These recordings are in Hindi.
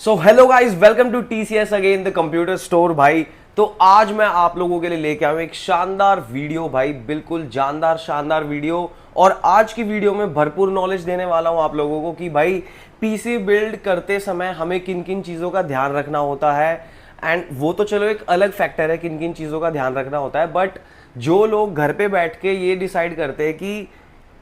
So hello guys, welcome to TCS again the computer store भाई। तो आज मैं आप लोगों के लिए लेके आया हूं एक शानदार वीडियो भाई, बिल्कुल जानदार शानदार वीडियो। और आज की वीडियो में भरपूर नॉलेज देने वाला हूं आप लोगों को कि भाई पीसी बिल्ड करते समय हमें किन किन चीज़ों का ध्यान रखना होता है। एंड वो तो चलो एक अलग फैक्टर है किन किन चीज़ों का ध्यान रखना होता है, बट जो लोग घर पे बैठ के ये डिसाइड करते हैं कि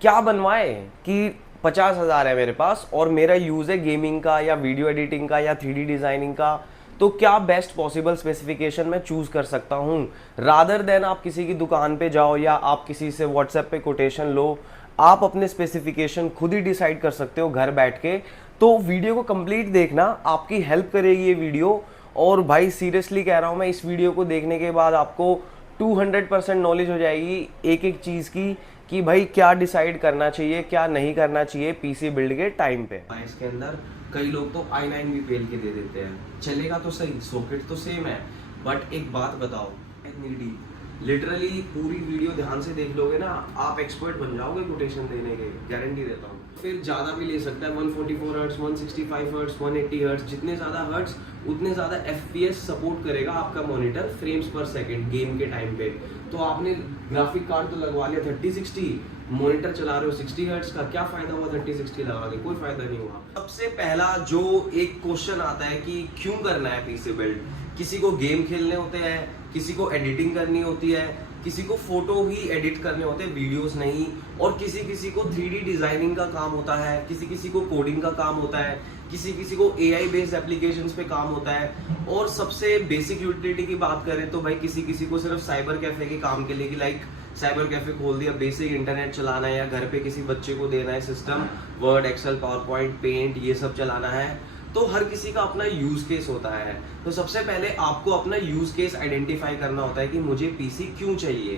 क्या बनवाए कि 50,000 है मेरे पास और मेरा यूज़ है गेमिंग का या वीडियो एडिटिंग का या 3D डिज़ाइनिंग का, तो क्या बेस्ट पॉसिबल स्पेसिफिकेशन मैं चूज़ कर सकता हूँ। रादर देन आप किसी की दुकान पे जाओ या आप किसी से व्हाट्सएप पे कोटेशन लो, आप अपने स्पेसिफिकेशन खुद ही डिसाइड कर सकते हो घर बैठ के। तो वीडियो को कंप्लीट देखना, आपकी हेल्प करेगी ये वीडियो। और भाई सीरियसली कह रहा हूँ मैं, इस वीडियो को देखने के बाद आपको 200% नॉलेज हो जाएगी एक एक चीज़ की कि भाई क्या डिसाइड करना चाहिए क्या नहीं करना चाहिए पीसी बिल्ड के टाइम पे। इसके अंदर कई लोग तो i9 भी पेल के दे देते हैं, चलेगा तो सही, सॉकेट तो सेम है, बट एक बात बताओ, नीडी लिटरली पूरी वीडियो ध्यान से देख लोगे ना, आप एक्सपर्ट बन जाओगे कोटेशन देने के, गारंटी देता हूँ। फिर ज़्यादा भी ले सकता है, 144 हर्ट्स, 165 हर्ट्स, 180 हर्ट्स, जितने ज़्यादा हर्ट्स उतने ज़्यादा FPS सपोर्ट करेगा आपका मॉनिटर फ्रेम्स पर सेकंड गेम के टाइम पे। तो आपने ग्राफिक कार्ड तो लगवा लिया 3060, मॉनिटर चला रहे हो 60 हर्ट्स का, क्या फायदा हुआ 3060 लगा के? कोई फायदा नहीं हुआ। सबसे पहला जो एक क्वेश्चन आता है कि क्यों करना है पीसी बिल्ड। किसी को गेम खेलने होते हैं, किसी को एडिटिंग करनी होती है, किसी को फोटो ही एडिट करने होते हैं, वीडियोस नहीं, और किसी किसी को 3D डिजाइनिंग का काम होता है, किसी किसी को कोडिंग का काम होता है, किसी किसी को AI बेस्ड एप्लीकेशंस पे काम होता है। और सबसे बेसिक यूटिलिटी की बात करें तो भाई किसी किसी को सिर्फ साइबर कैफे के काम के लिए, कि लाइक साइबर कैफे खोल दिया, बेसिक इंटरनेट चलाना है या घर पे किसी बच्चे को देना है system, word, excel, PowerPoint, paint, ये सब चलाना है। तो हर किसी का अपना यूज केस होता है। तो सबसे पहले आपको अपना यूज केस आइडेंटिफाई करना होता है कि मुझे पीसी क्यों चाहिए।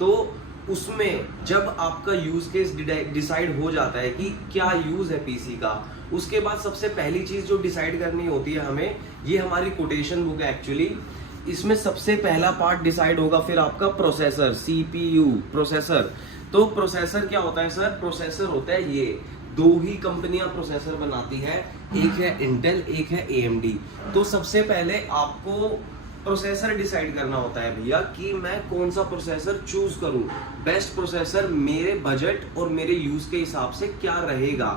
तो उसमें जब आपका यूज केस डिसाइड हो जाता है कि क्या यूज है पीसी का, उसके बाद सबसे पहली चीज जो डिसाइड करनी होती है हमें, ये हमारी कोटेशन बुक है एक्चुअली। इसमें सबसे पहला पार्ट डिसाइड होगा फिर आपका प्रोसेसर, CPU प्रोसेसर। तो प्रोसेसर क्या होता है सर? प्रोसेसर होता है ये, दो ही कंपनियां प्रोसेसर बनाती है, एक है इंटेल, एक है AMD। तो सबसे पहले आपको प्रोसेसर डिसाइड करना होता है भैया कि मैं कौन सा प्रोसेसर चूज करूं, बेस्ट प्रोसेसर मेरे बजट और मेरे यूज के हिसाब से क्या रहेगा।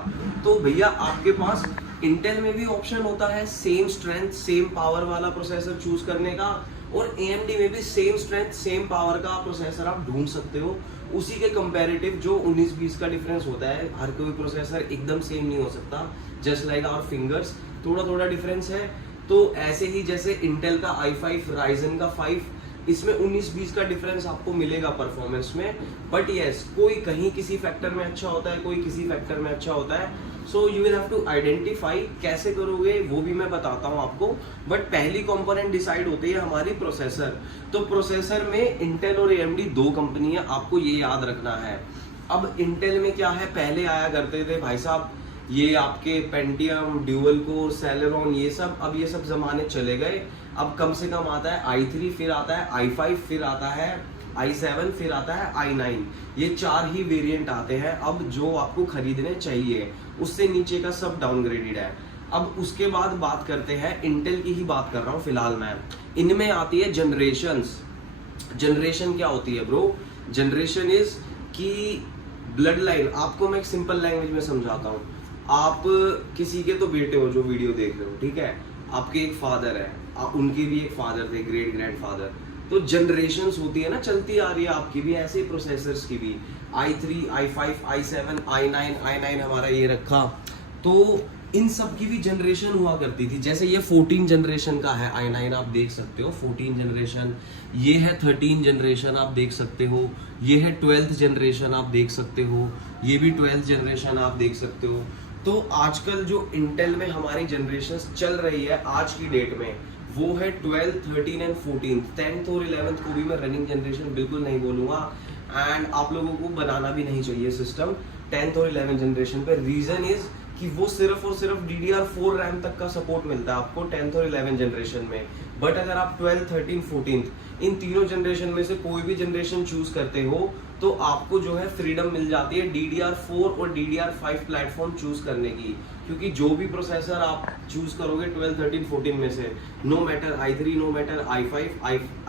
तो भैया आपके पास इंटेल में भी ऑप्शन होता है सेम स्ट्रेंथ सेम पावर वाला प्रोसेसर चूज करने का, और AMD में भी सेम स्ट्रेंथ सेम पावर का प्रोसेसर आप ढूंढ सकते हो। उसी के कंपैरेटिव जो 19-20 का डिफरेंस होता है, हर कोई प्रोसेसर एकदम सेम नहीं हो सकता, जस्ट लाइक आवर फिंगर्स, थोड़ा थोड़ा डिफरेंस है। तो ऐसे ही जैसे इंटेल का i5, राइजन का 5, इसमें 19-20 का डिफरेंस आपको मिलेगा परफॉर्मेंस में। बट यस, कोई कहीं किसी फैक्टर में अच्छा होता है, कोई किसी फैक्टर में अच्छा होता है। So you will have to identify, कैसे करोगे वो भी मैं बताता हूँ आपको। बट पहली कंपोनेंट डिसाइड होती है हमारी प्रोसेसर। तो प्रोसेसर में इंटेल और AMD दो कंपनी है, आपको ये याद रखना है। अब इंटेल में क्या है, पहले आया करते थे भाई साहब ये आपके पेंटियम, ड्यूअल कोर, सेलेरॉन, ये सब, अब ये सब जमाने चले गए। अब कम से कम आता है i3, फिर आता है i5, फिर आता है i7, फिर आता है i9। ये चार ही वेरिएंट आते हैं अब जो आपको खरीदने चाहिए, उससे नीचे का सब डाउनग्रेडेड है। अब उसके बाद बात करते हैं, इंटेल की ही बात कर रहा हूँ फिलहाल मैं। इनमें आती है जनरेशंस। जनरेशन क्या होती है ब्रो? जनरेशन इज कि ब्लड लाइन, आपको मैं एक सिंपल लैंग्वेज में समझाता हूँ। आप किसी के तो बेटे हो जो वीडियो देख रहे हो, ठीक है, आपके एक फादर है, उनके भी एक फादर थे, ग्रेट ग्रैंड फादर। तो जनरेशंस होती है ना, चलती आ रही है, आपकी भी ऐसे ही प्रोसेसर्स की भी, i3, i5, i7, i9 हमारा ये रखा। तो इन सब की भी जनरेशन हुआ करती थी। जैसे ये 14 जनरेशन का है i9, आप देख सकते हो 14 जनरेशन, ये है 13 जनरेशन आप देख सकते हो, ये है 12th जनरेशन आप देख सकते हो, ये भी 12th जनरेशन आप देख सकते हो। तो आजकल जो इंटेल में हमारी जनरेशन चल रही है आज की डेट में, वो है 12, 13 एंड 14। 10th और 11th को भी मैं रनिंग जनरेशन बिल्कुल नहीं बोलूँगा, एंड आप लोगों को बनाना भी नहीं चाहिए सिस्टम 10th और 11th जनरेशन पे। रीज़न इज़ कि वो सिर्फ और सिर्फ DDR4 रैम तक का सपोर्ट मिलता है आपको 10th और 11th जनरेशन में। बट अगर आप 12, 13, 14 इन तीनों जनरेशन में से कोई भी जनरेशन चूज करते हो, तो आपको जो है फ्रीडम मिल जाती है DDR4 और DDR5 प्लेटफॉर्म चूज करने की, क्योंकि जो भी प्रोसेसर आप चूज करोगे 12, 13, 14 में से, no matter i3, no matter i5,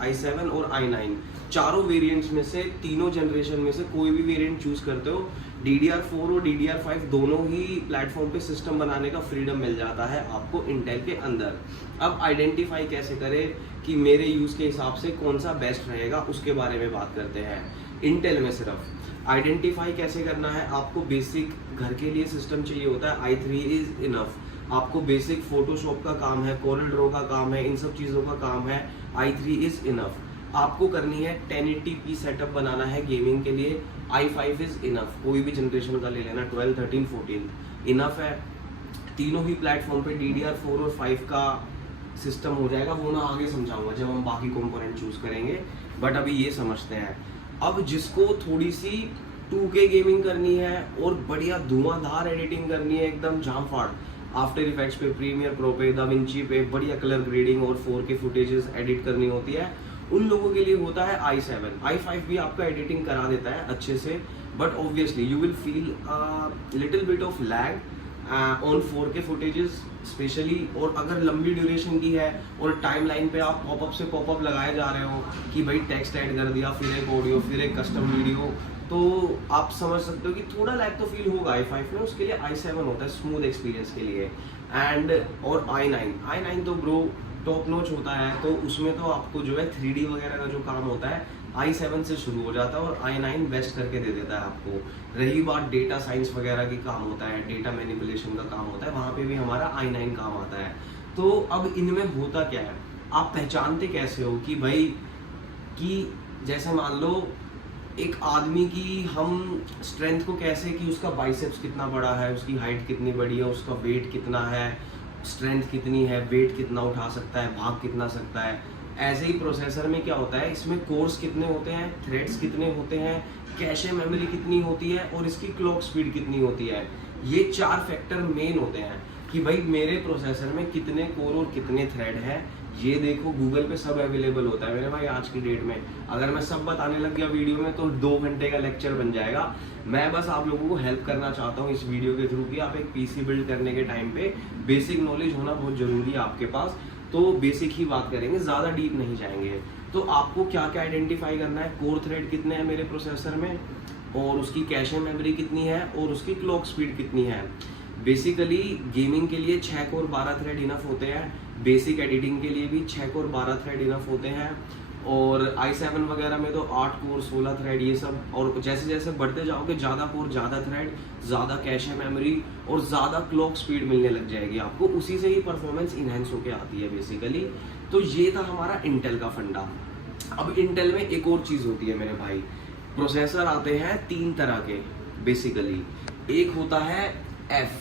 i7 और i9, चारों वेरिएंट्स में से, तीनों जनरेशन में से कोई भी वेरिएंट चूज करते हो, DDR4 और DDR5 दोनों ही प्लेटफॉर्म पे सिस्टम बनाने का फ्रीडम मिल जाता है आपको इंटेल के अंदर। अब आइडेंटिफाई कैसे करें कि मेरे यूज के हिसाब से कौन सा बेस्ट रहेगा, उसके बारे में बात करते हैं। इंटेल में सिर्फ आइडेंटिफाई कैसे करना है, आपको बेसिक घर के लिए सिस्टम चाहिए होता है, i3 इज इनफ। आपको बेसिक फोटोशॉप का काम है, कोरल ड्रॉ का काम है, इन सब चीज़ों का काम है, i3 इज इनफ। आपको करनी है 1080p सेटअप बनाना है गेमिंग के लिए, i5 इज इनफ। कोई भी जनरेशन का ले लेना, 12, 13, 14 इनफ है। तीनों ही प्लेटफॉर्म पे DDR4 और 5 का सिस्टम हो जाएगा, वो मैं आगे समझाऊंगा जब हम बाकी कंपोनेंट चूज करेंगे, बट अभी ये समझते हैं। अब जिसको थोड़ी सी 2K गेमिंग करनी है और बढ़िया धुआंधार एडिटिंग करनी है, एकदम जामफाड़, आफ्टर इफेक्ट्स पे, प्रीमियर प्रो पे, दाविंची पे बढ़िया कलर ग्रेडिंग और 4K फुटेजेस एडिट करनी होती है, उन लोगों के लिए होता है i7। i5 भी आपका एडिटिंग करा देता है अच्छे से, but obviously you will feel little bit of lag on 4K footages specially. और अगर लंबी ड्यूरेशन की है और टाइमलाइन पे आप पॉपअप से पॉपअप लगाए जा रहे हो कि भाई टेक्स्ट ऐड कर दिया, फिर एक ऑडियो, फिर एक कस्टम वीडियो, तो आप समझ सकते हो कि थोड़ा लैग तो फील होगा i5 में। उसके लिए i7 होता है स्मूथ एक्सपीरियंस के लिए। एंड और i9 तो ब्रो टॉप नॉच होता है, तो उसमें तो आपको जो है 3D वगैरह का जो काम होता है i7 से शुरू हो जाता है और i9 बेस्ट करके दे देता है आपको। रही बात डेटा साइंस वगैरह की काम होता है, डेटा मैनिपुलेशन का काम होता है, वहाँ पे भी हमारा i9 काम आता है। तो अब इनमें होता क्या है, आप पहचानते कैसे हो कि भाई, कि जैसे मान लो एक आदमी की हम स्ट्रेंथ को कैसे, कि उसका बाइसेप्स कितना बड़ा है, उसकी हाइट कितनी बड़ी है, उसका वेट कितना है, स्ट्रेंथ कितनी है, वेट कितना उठा सकता है, भाग कितना सकता है। ऐसे ही प्रोसेसर में क्या होता है, इसमें कोर्स कितने होते हैं, थ्रेड्स कितने होते हैं, कैशे मेमोरी कितनी होती है और इसकी क्लॉक स्पीड कितनी होती है। ये 4 फैक्टर मेन होते हैं कि भाई मेरे प्रोसेसर में कितने कोर और कितने थ्रेड है। ये देखो गूगल पे सब अवेलेबल होता है मेरे भाई आज की डेट में। अगर मैं सब बताने लग गया वीडियो में तो 2 घंटे का लेक्चर बन जाएगा। मैं बस आप लोगों को हेल्प करना चाहता हूँ इस वीडियो के थ्रू कि आप एक पीसी बिल्ड करने के टाइम पे बेसिक नॉलेज होना बहुत जरूरी है आपके पास। तो बेसिक ही बात करेंगे, ज़्यादा डीप नहीं जाएंगे। तो आपको क्या क्या आइडेंटिफाई करना है, कोर थ्रेड कितने हैं मेरे प्रोसेसर में, और उसकी कैशे मेमोरी कितनी है, और उसकी क्लॉक स्पीड कितनी है। बेसिकली गेमिंग के लिए 6 कोर 12 थ्रेड इनफ होते हैं, बेसिक एडिटिंग के लिए भी 6 कोर 12 थ्रेड इनफ होते हैं, और i7 वगैरह में तो 8 कोर 16 थ्रेड ये सब। और जैसे जैसे बढ़ते जाओगे ज़्यादा कोर, ज़्यादा थ्रेड, ज़्यादा कैशे मेमोरी और ज़्यादा क्लॉक स्पीड मिलने लग जाएगी आपको। उसी से ही परफॉर्मेंस इनहेंस होके आती है बेसिकली। तो ये था हमारा इंटेल का फंडा। अब इंटेल में एक और चीज़ होती है मेरे भाई, प्रोसेसर आते हैं 3 तरह के बेसिकली। एक होता है F,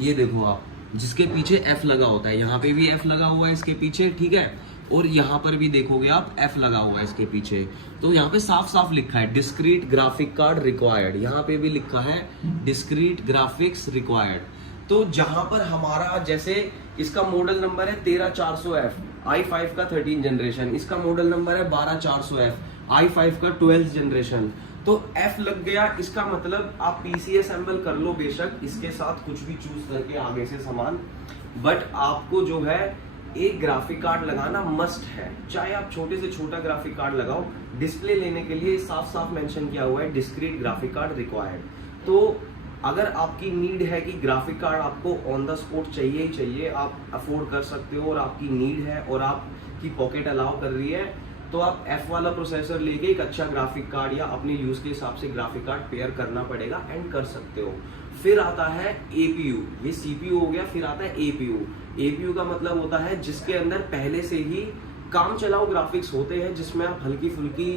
ये देखो आप, जिसके पीछे F लगा होता है, यहाँ पे भी F लगा हुआ है इसके पीछे, ठीक है, और यहाँ पर भी देखोगे आप F लगा हुआ है इसके पीछे। तो यहाँ पे साफ साफ लिखा है डिस्क्रीट ग्राफिक कार्ड रिक्वायर्ड, यहाँ पे भी लिखा है डिस्क्रीट ग्राफिक्स रिक्वायर्ड। तो जहाँ पर हमारा जैसे इसका मॉडल नंबर है 13400F, i5 का 13 जनरेशन, इसका मॉडल नंबर है 12400F, i5 का 12 जनरेशन। तो F लग गया, इसका मतलब आप पीसी असेंबल कर लो बेशक इसके साथ कुछ भी चूज करके आगे से सामान, बट आपको जो है एक ग्राफिक कार्ड लगाना मस्ट है। चाहे आप छोटे से छोटा ग्राफिक कार्ड लगाओ, डिस्प्ले लेने के लिए साफ साफ मेंशन किया हुआ है डिस्क्रीट ग्राफिक कार्ड रिक्वायर्ड। तो अगर आपकी नीड है कि ग्राफिक कार्ड आपको ऑन द स्पॉट चाहिए ही चाहिए, आप अफोर्ड कर सकते हो और आपकी नीड है और आपकी पॉकेट अलाउ कर रही है, तो आप F वाला प्रोसेसर लेके एक अच्छा ग्राफिक कार्ड या अपने यूज के हिसाब से ग्राफिक कार्ड पेयर करना पड़ेगा एंड कर सकते हो। फिर आता है APU, ये CPU हो गया, फिर आता है APU। APU का मतलब होता है जिसके अंदर पहले से ही काम चलाओ ग्राफिक्स होते हैं, जिसमें आप हल्की फुल्की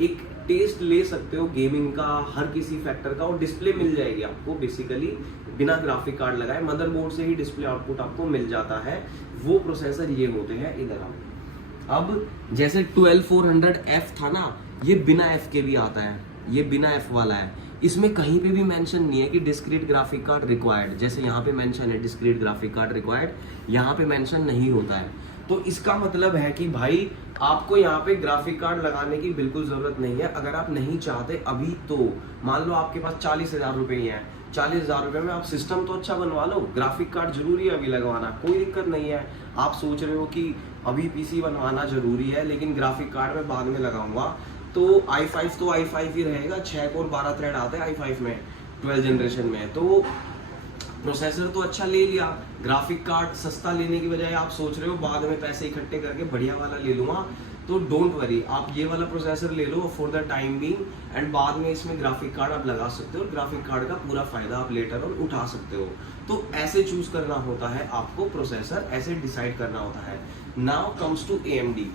एक टेस्ट ले सकते हो गेमिंग का, हर किसी फैक्टर का, और डिस्प्ले मिल जाएगी आपको बेसिकली बिना ग्राफिक कार्ड लगाए। मदरबोर्ड से ही डिस्प्ले आउटपुट आपको मिल जाता है। वो प्रोसेसर ये होते हैं। इधर आओ, अब जैसे 12400F था ना, ये बिना F के भी आता है, ये बिना F वाला है। इसमें कहीं पे भी मेंशन नहीं है कि डिस्क्रीट ग्राफिक कार्ड रिक्वायर्ड, जैसे यहाँ पे मेंशन है डिस्क्रीट ग्राफिक कार्ड रिक्वायर्ड, यहाँ पे मेंशन नहीं होता है। तो इसका मतलब है कि भाई आपको यहाँ पे ग्राफिक कार्ड लगाने की बिल्कुल जरूरत नहीं है। अगर आप नहीं चाहते अभी, तो मान लो आपके पास 40,000 रुपए ही हैं, 40,000 रुपए में आप सिस्टम तो अच्छा बनवा लो, ग्राफिक कार्ड जरूरी है अभी लगवाना, कोई दिक्कत नहीं है। आप सोच रहे हो कि अभी पीसी बनवाना जरूरी है लेकिन ग्राफिक कार्ड में बाद में लगाऊंगा, तो i5 तो i5 ही रहेगा। 6 कोर 12 थ्रेड आते हैं i5 में 12 जनरेशन में। तो प्रोसेसर तो अच्छा ले लिया, ग्राफिक कार्ड सस्ता लेने की बजाय आप सोच रहे हो बाद में पैसे इकट्ठे करके बढ़िया वाला ले लूँगा, तो डोंट वरी, आप ये वाला प्रोसेसर ले लो for the time being and बाद में इसमें ग्राफिक कार्ड आप लगा सकते हो और ग्राफिक कार्ड का पूरा फायदा आप लेटर ऑन उठा सकते हो। तो ऐसे चूज करना होता है आपको प्रोसेसर, ऐसे डिसाइड करना होता है। Now comes to AMD।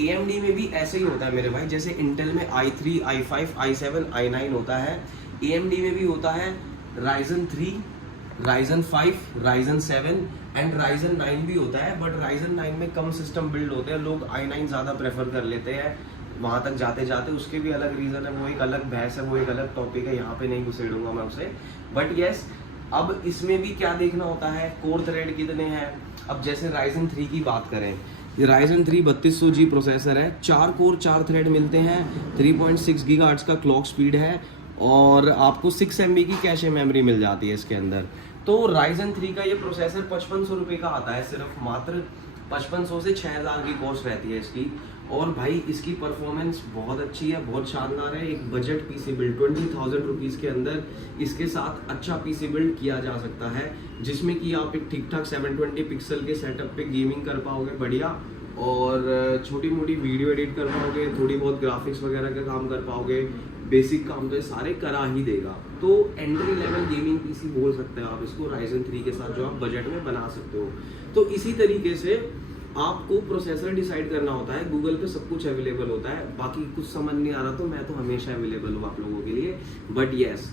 AMD में भी ऐसे ही होता है मेरे भाई, जैसे इंटेल में i3, i5, i7, i9 होता है, AMD में भी होता है Ryzen 3, Ryzen 5, Ryzen 7 and Ryzen 9 भी होता है। बट Ryzen 9 में कम सिस्टम बिल्ड होते हैं, लोग i9 ज़्यादा प्रेफर कर लेते हैं वहाँ तक जाते जाते। उसके भी अलग रीज़न है, वो एक अलग बहस है, वो एक अलग टॉपिक है, यहाँ पे नहीं घुसेड़ूंगा मैं उसे। बट येस, अब इसमें भी क्या देखना होता है, कोर थ्रेड कितने हैं। अब जैसे Ryzen 3 की बात करें, ये Ryzen 3 3200G प्रोसेसर है, 4 कोर 4 थ्रेड मिलते हैं, 3.6 गीगाहर्ट्ज का क्लॉक स्पीड है और आपको 6 MB की कैशे मेमोरी मिल जाती है इसके अंदर। तो Ryzen 3 का ये प्रोसेसर 5500 रुपये का आता है, सिर्फ मात्र 5500 से 6000 की कॉस्ट रहती है इसकी। और भाई इसकी परफॉर्मेंस बहुत अच्छी है, बहुत शानदार है। एक बजट पीसी बिल्ड 20,000 रुपीज़ के अंदर इसके साथ अच्छा पीसी बिल्ड किया जा सकता है, जिसमें कि आप एक ठीक ठाक 720 पिक्सल के सेटअप पे गेमिंग कर पाओगे बढ़िया, और छोटी मोटी वीडियो एडिट कर पाओगे, थोड़ी बहुत ग्राफिक्स वगैरह का काम कर पाओगे, बेसिक काम तो ये सारे करा ही देगा। तो एंट्री लेवल गेमिंग पीसी बोल सकते हैं आप इसको Ryzen 3 के साथ, जो आप बजट में बना सकते हो। तो इसी तरीके से आपको प्रोसेसर डिसाइड करना होता है। गूगल पे सब कुछ अवेलेबल होता है, बाकी कुछ समझ नहीं आ रहा तो मैं तो हमेशा अवेलेबल हूँ आप लोगों के लिए। But yes,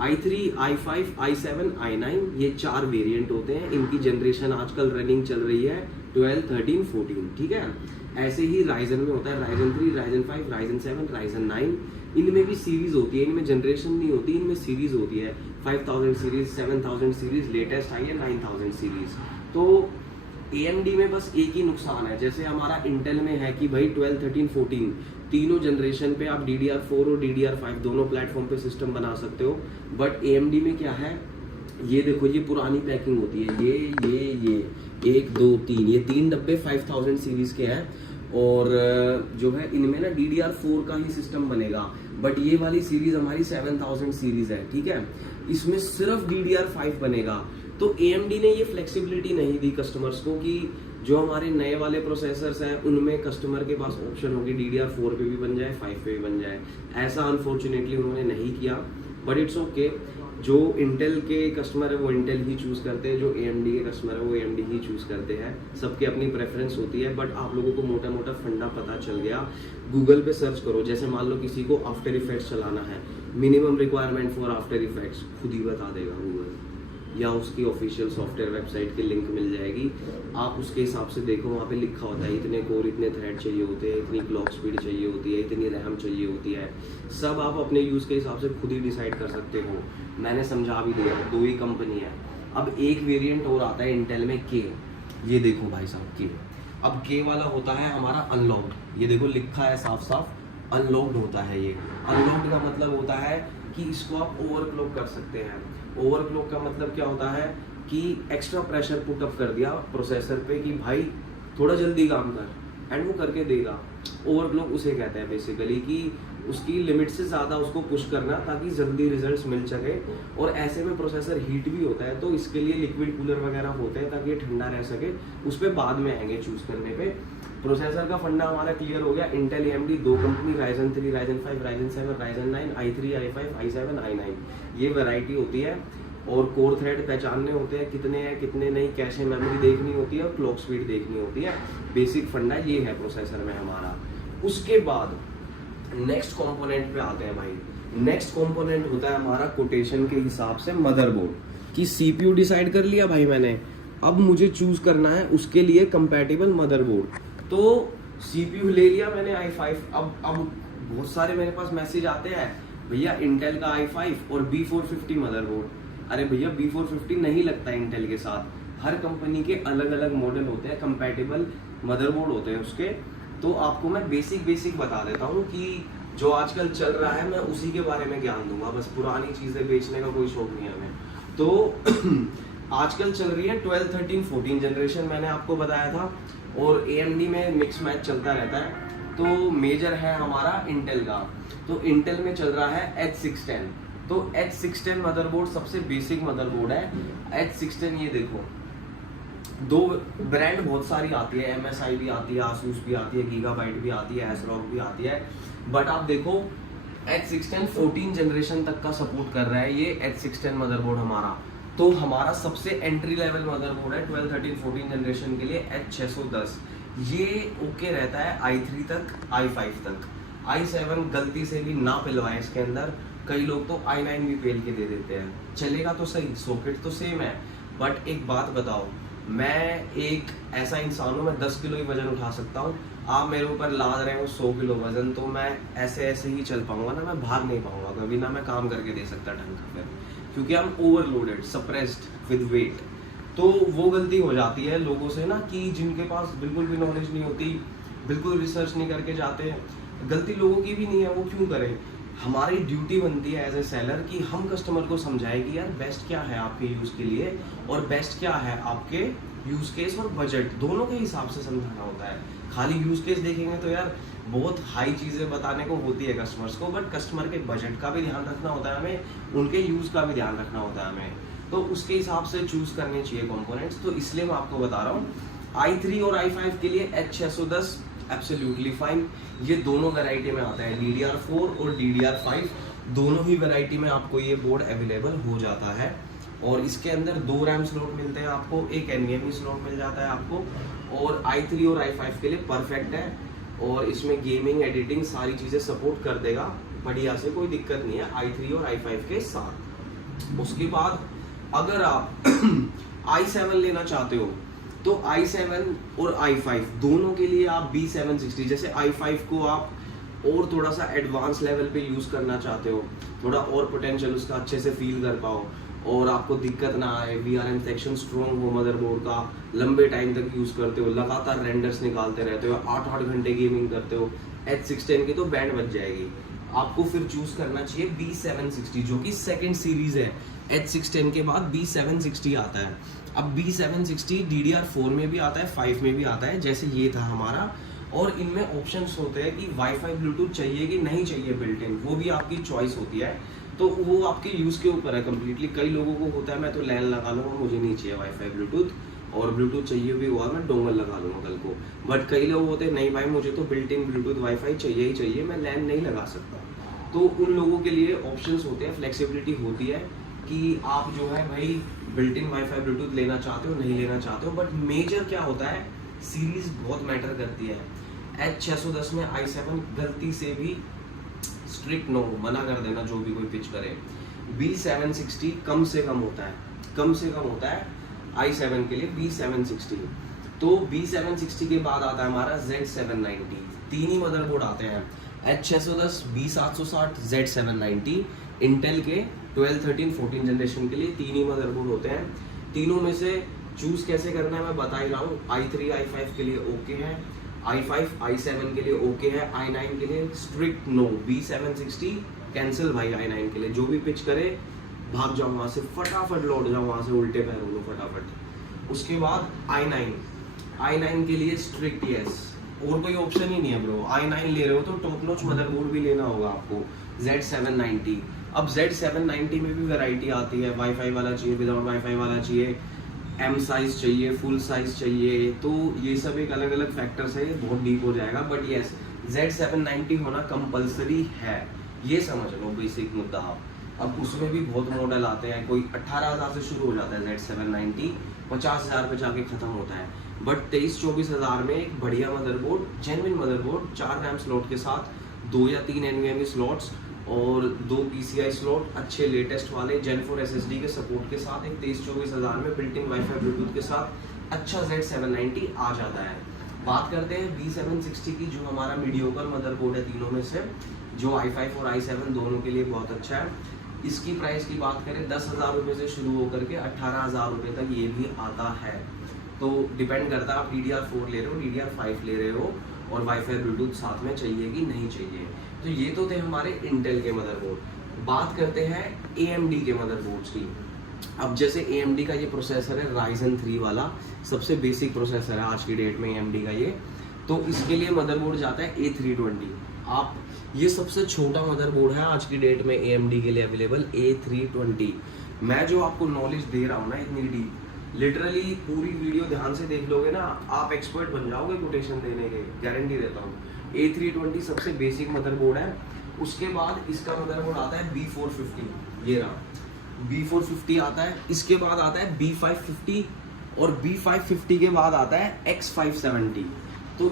i3, i5, i7, i9 ये 4 वेरिएंट होते हैं। इनकी जनरेशन आजकल रनिंग चल रही है 12, 13, 14, ठीक है। ऐसे ही Ryzen में होता है Ryzen 3, Ryzen 5, Ryzen 7, Ryzen 9। इनमें भी सीरीज होती है, इनमें जनरेशन नहीं होती, इनमें सीरीज होती है। 5000 सीरीज, 7000 सीरीज, लेटेस्ट आई है 9000 सीरीज। तो AMD में बस एक ही नुकसान है, जैसे हमारा इंटेल में है कि भाई 12, 13, 14 तीनों जनरेशन पे आप DDR4 और DDR5 दोनों प्लेटफॉर्म पे सिस्टम बना सकते हो। बट AMD में क्या है, ये देखो, ये पुरानी पैकिंग होती है, ये 1, 2, 3, ये 3 डब्बे 5000 सीरीज के हैं। और जो है इनमें ना DDR4 का ही सिस्टम बनेगा, बट ये वाली सीरीज हमारी 7000 सीरीज है, ठीक है। इसमें सिर्फ DDR5 बनेगा। तो AMD ने ये फ्लेक्सिबिलिटी नहीं दी कस्टमर्स को कि जो हमारे नए वाले प्रोसेसर्स हैं उनमें कस्टमर के पास ऑप्शन होगी DDR4 पे भी बन जाए, 5 पे भी बन जाए। ऐसा अनफॉर्चुनेटली उन्होंने नहीं किया, बट इट्स ओके। जो इंटेल के कस्टमर है वो इंटेल ही चूज़ करते हैं, जो AMD के कस्टमर है वो AMD ही चूज़ करते हैं। सबकी अपनी प्रेफरेंस होती है। बट आप लोगों को मोटा मोटा फंडा पता चल गया। गूगल पे सर्च करो, जैसे मान लो किसी को आफ्टर इफेक्ट्स चलाना है, minimum requirement for after effects खुद ही बता देगा गूगल, या उसकी ऑफिशियल सॉफ्टवेयर वेबसाइट की लिंक मिल जाएगी। आप उसके हिसाब से देखो, वहाँ पे लिखा होता है इतने कोर, इतने थ्रेड चाहिए होते हैं, इतनी क्लॉक स्पीड चाहिए होती है, इतनी रैम चाहिए होती है। सब आप अपने यूज़ के हिसाब से खुद ही डिसाइड कर सकते हो। मैंने समझा भी दिया, 2 ही कंपनी है। अब एक वेरिएंट और आता है इंटेल में K, ये देखो भाई साहब K। अब K वाला होता है हमारा अनलॉक्ड, ये देखो लिखा है साफ साफ अनलॉक्ड होता है। ये अनलॉक्ड का मतलब होता है कि इसको आप ओवरक्लॉक कर सकते हैं। ओवरक्लॉक का मतलब क्या होता है कि एक्स्ट्रा प्रेशर पुट अप कर दिया प्रोसेसर पे कि भाई थोड़ा जल्दी काम कर, एंड वो करके देगा। ओवरक्लॉक उसे कहते हैं बेसिकली, कि उसकी लिमिट से ज़्यादा उसको पुश करना ताकि जल्दी रिजल्ट्स मिल सके। और ऐसे में प्रोसेसर हीट भी होता है, तो इसके लिए लिक्विड कूलर वगैरह होते हैं ताकि ये ठंडा रह सके। उस पर बाद में आएंगे चूज़ करने पे। प्रोसेसर का फंडा हमारा क्लियर हो गया। Intel AMD 2 company, Ryzen 3, Ryzen 5, Ryzen 7, Ryzen 9, i3, i5, i7, i9 ये वैरायटी होती है। और कोर थ्रेड पहचानने होते हैं कितने हैं कितने नहीं, कैशे मेमोरी देखनी होती है और क्लॉक स्पीड देखनी होती है। बेसिक फंडा ये है प्रोसेसर में हमारा। उसके बाद नेक्स्ट कंपोनेंट पे आते हैं भाई। नेक्स्ट कंपोनेंट होता है हमारा कोटेशन के हिसाब से मदरबोर्ड की। CPU डिसाइड कर लिया भाई मैंने, अब मुझे चूज करना है उसके लिए कंपैटिबल मदरबोर्ड। तो CPU ले लिया मैंने i5। अब बहुत सारे मेरे पास मैसेज आते हैं, भैया इंटेल का i5 और B450 मदरबोर्ड। अरे भैया B450 नहीं लगता इंटेल के साथ, हर कंपनी के अलग अलग मॉडल होते हैं, कंपैटिबल मदरबोर्ड होते हैं उसके। तो आपको मैं बेसिक बता देता हूँ कि जो आजकल चल रहा है मैं उसी के बारे में ज्ञान दूंगा, बस पुरानी चीज़ें बेचने का कोई शौक नहीं है हमें। तो आजकल चल रही है 12, 13, 14 जनरेशन, मैंने आपको बताया था, और AMD में मिक्स मैच चलता रहता है। तो मेजर है हमारा इंटेल का, तो इंटेल में चल रहा है H610। तो H610 मदरबोर्ड सबसे बेसिक मदरबोर्ड है। H610 ये देखो, दो ब्रांड बहुत सारी आती है, MSI भी आती है, आसूस भी आती है, गीगाबाइट भी आती है, एसरॉक भी आती है, बट आप देखो H610 14 जनरेशन तक का सपोर्ट कर रहा है ये H610 मदरबोर्ड हमारा। तो हमारा सबसे एंट्री लेवल मदरबोर्ड है 12, 13, 14 जनरेशन के लिए H610। ये ओके रहता है i3 तक, i5 तक। i7 गलती से भी ना पिलवाए इसके अंदर, कई लोग तो i9 भी पेल के दे देते हैं, चलेगा तो सही, सॉकेट तो सेम है। बट एक बात बताओ, मैं एक ऐसा इंसान हूँ, मैं 10 किलो ही वजन उठा सकता हूँ, आप मेरे ऊपर लाद रहे हो 100 किलो वजन, तो मैं ऐसे ही चल पाऊंगा ना, मैं भाग नहीं पाऊंगा कभी ना, मैं काम करके दे सकता ढंग का फिर, क्योंकि हम ओवरलोडेड, सप्रेस्ड विद वेट। तो वो गलती हो जाती है लोगों से ना, कि जिनके पास बिल्कुल भी नॉलेज नहीं होती, बिल्कुल रिसर्च नहीं करके जाते हैं। गलती लोगों की भी नहीं है, वो क्यों करें। हमारी ड्यूटी बनती है एज ए सेलर कि हम कस्टमर को समझाएं कि यार बेस्ट क्या है आपके यूज़ के लिए, और बेस्ट क्या है आपके यूज़ केस और बजट, दोनों के हिसाब से समझाना होता है। खाली यूज़ केस देखेंगे तो यार बहुत हाई चीज़ें बताने को होती है कस्टमर्स को, बट कस्टमर के बजट का भी ध्यान रखना होता है हमें, उनके यूज़ का भी ध्यान रखना होता है हमें, तो उसके हिसाब से चूज़ करने चाहिए कंपोनेंट्स। तो इसलिए मैं आपको बता रहा हूँ i3 और i5 के लिए H610 एब्सोल्युटली फाइन। ये दोनों वैरायटी में आता है, DDR4 और DDR5 दोनों ही वैरायटी में आपको ये बोर्ड अवेलेबल हो जाता है। और इसके अंदर 2 रैम स्लॉट मिलते हैं आपको, एक NVMe स्लॉट मिल जाता है आपको, और i3 और i5 के लिए परफेक्ट है। और इसमें गेमिंग, एडिटिंग सारी चीज़ें सपोर्ट कर देगा बढ़िया से, कोई दिक्कत नहीं है i3 और i5 के साथ। उसके बाद अगर आप i7 लेना चाहते हो तो i7 और i5 दोनों के लिए आप B760, जैसे i5 को आप और थोड़ा सा एडवांस लेवल पे यूज़ करना चाहते हो, थोड़ा और पोटेंशियल उसका अच्छे से फील कर पाओ और आपको दिक्कत ना आए, VRM सेक्शन स्ट्रॉन्ग हो मदरबोर्ड का, लंबे टाइम तक यूज़ करते हो, लगातार रेंडर्स निकालते रहते हो, 8-8 घंटे गेमिंग करते हो, H610 की तो बैंड बच जाएगी। आपको फिर चूज़ करना चाहिए B760, जो कि सेकेंड सीरीज़ है। H610 के बाद B760 आता है। अब B760 DDR4 में भी आता है, 5 में भी आता है, जैसे ये था हमारा। और इनमें ऑप्शंस होते हैं कि वाईफाई ब्लूटूथ चाहिए कि नहीं चाहिए बिल्ट इन, वो भी आपकी चॉइस होती है। तो वो आपके यूज़ के ऊपर है कम्प्लीटली। कई लोगों को होता है मैं तो लैन लगा लूँगा, मुझे नहीं चाहिए वाईफाई ब्लूटूथ, और ब्लूटूथ चाहिए भी हुआ मैं डोंगल लगा लूँगा कल को। बट कई लोग होते हैं नहीं भाई मुझे तो बिल्ट इन ब्लूटूथ वाईफाई चाहिए ही चाहिए, मैं लैन नहीं लगा सकता। तो उन लोगों के लिए ऑप्शंस होते हैं, फ्लेक्सिबिलिटी होती है कि आप जो है भाई बिल्ट इन वाईफाई ब्लूटूथ लेना चाहते हो नहीं लेना चाहते हो। बट मेजर क्या होता है, सीरीज बहुत मैटर करती है। H610 में i7 गलती से भी स्ट्रिक्ट नो, मना कर देना जो भी कोई पिच करे। B760 कम से कम होता है, कम से कम होता है i7 के लिए B760। तो B760 के बाद आता है हमारा Z790। 3 ही मदरबोर्ड आते हैं, H610, B760, Z790। इंटेल के 12, 13, 14 जनरेशन के लिए 3 ही मदरबोर्ड होते हैं। तीनों में से चूज़ कैसे करना है मैं बता ही रहा हूँ। i3, i5 के लिए ओके है, i5, i7 के लिए ओके है, i9 के लिए स्ट्रिक्ट नो। B760 कैंसिल भाई, i9 के लिए जो भी पिच करे भाग जाओ वहाँ से, फटाफट लौट जाओ वहाँ से, उल्टे पैर हो लो फटाफट। उसके बाद i9 के लिए स्ट्रिक्ट यस, और कोई ऑप्शन ही नहीं है ब्रो। i9 ले रहे हो तो टॉप नॉच मदरबोर्ड भी लेना होगा आपको, Z790। अब Z790 में भी वैरायटी आती है, वाईफाई वाला चाहिए, विदाउट वाईफाई वाला चाहिए, M साइज चाहिए, फुल साइज चाहिए, तो ये सब एक अलग अलग फैक्टर्स है, बहुत डीप हो जाएगा। बट यस, Z790 होना कंपलसरी है, ये समझ लो बेसिक मुद्दा आप। अब उसमें भी बहुत मॉडल आते हैं, कोई 18,000 से शुरू हो जाता है Z790, 50,000 पे जाके ख़त्म होता है। बट 23-24 हज़ार में एक बढ़िया motherboard, genuine motherboard, 4 RAM slot के साथ, 2 या 3 NVMe स्लॉट्स और 2 PCI स्लॉट, अच्छे लेटेस्ट वाले Gen 4 SSD के सपोर्ट के साथ, एक 23-24 हज़ार में बिल्ट इन वाईफाई ब्लूटूथ के साथ अच्छा Z790 आ जाता है। बात करते हैं B760 की, जो हमारा मीडियोकर मदरबोर्ड है तीनों में से, जो i5 और i7 दोनों के लिए बहुत अच्छा है। इसकी प्राइस की बात करें 10,000 रुपये से शुरू होकर के 18,000 रुपये तक ये भी आता है। तो डिपेंड करता है आप DDR4 ले रहे हो, DDR5 ले रहे हो, और वाईफाई ब्लूटूथ साथ में चाहिए कि नहीं चाहिए। तो ये तो थे हमारे इंटेल के मदरबोर्ड। बात करते हैं AMD के मदरबोर्ड्स की। अब जैसे AMD का ये प्रोसेसर है Ryzen 3 वाला, सबसे बेसिक प्रोसेसर है आज की डेट में AMD का ये। तो इसके लिए मदरबोर्ड जाता है A320। आप ये सबसे छोटा मदरबोर्ड है आज की डेट में AMD के लिए अवेलेबल, A320। मैं जो आपको नॉलेज दे रहा हूँ ना इतनी डीप, लिटरली पूरी वीडियो ध्यान से देख लोगे ना, आप एक्सपर्ट बन जाओगे कोटेशन देने के, गारंटी देता हूँ। A320 सबसे बेसिक मदरबोर्ड है। उसके बाद इसका मदरबोर्ड आता है B450, ये रहा B450 आता है। इसके बाद आता है B550, और B550 के बाद आता है X570। तो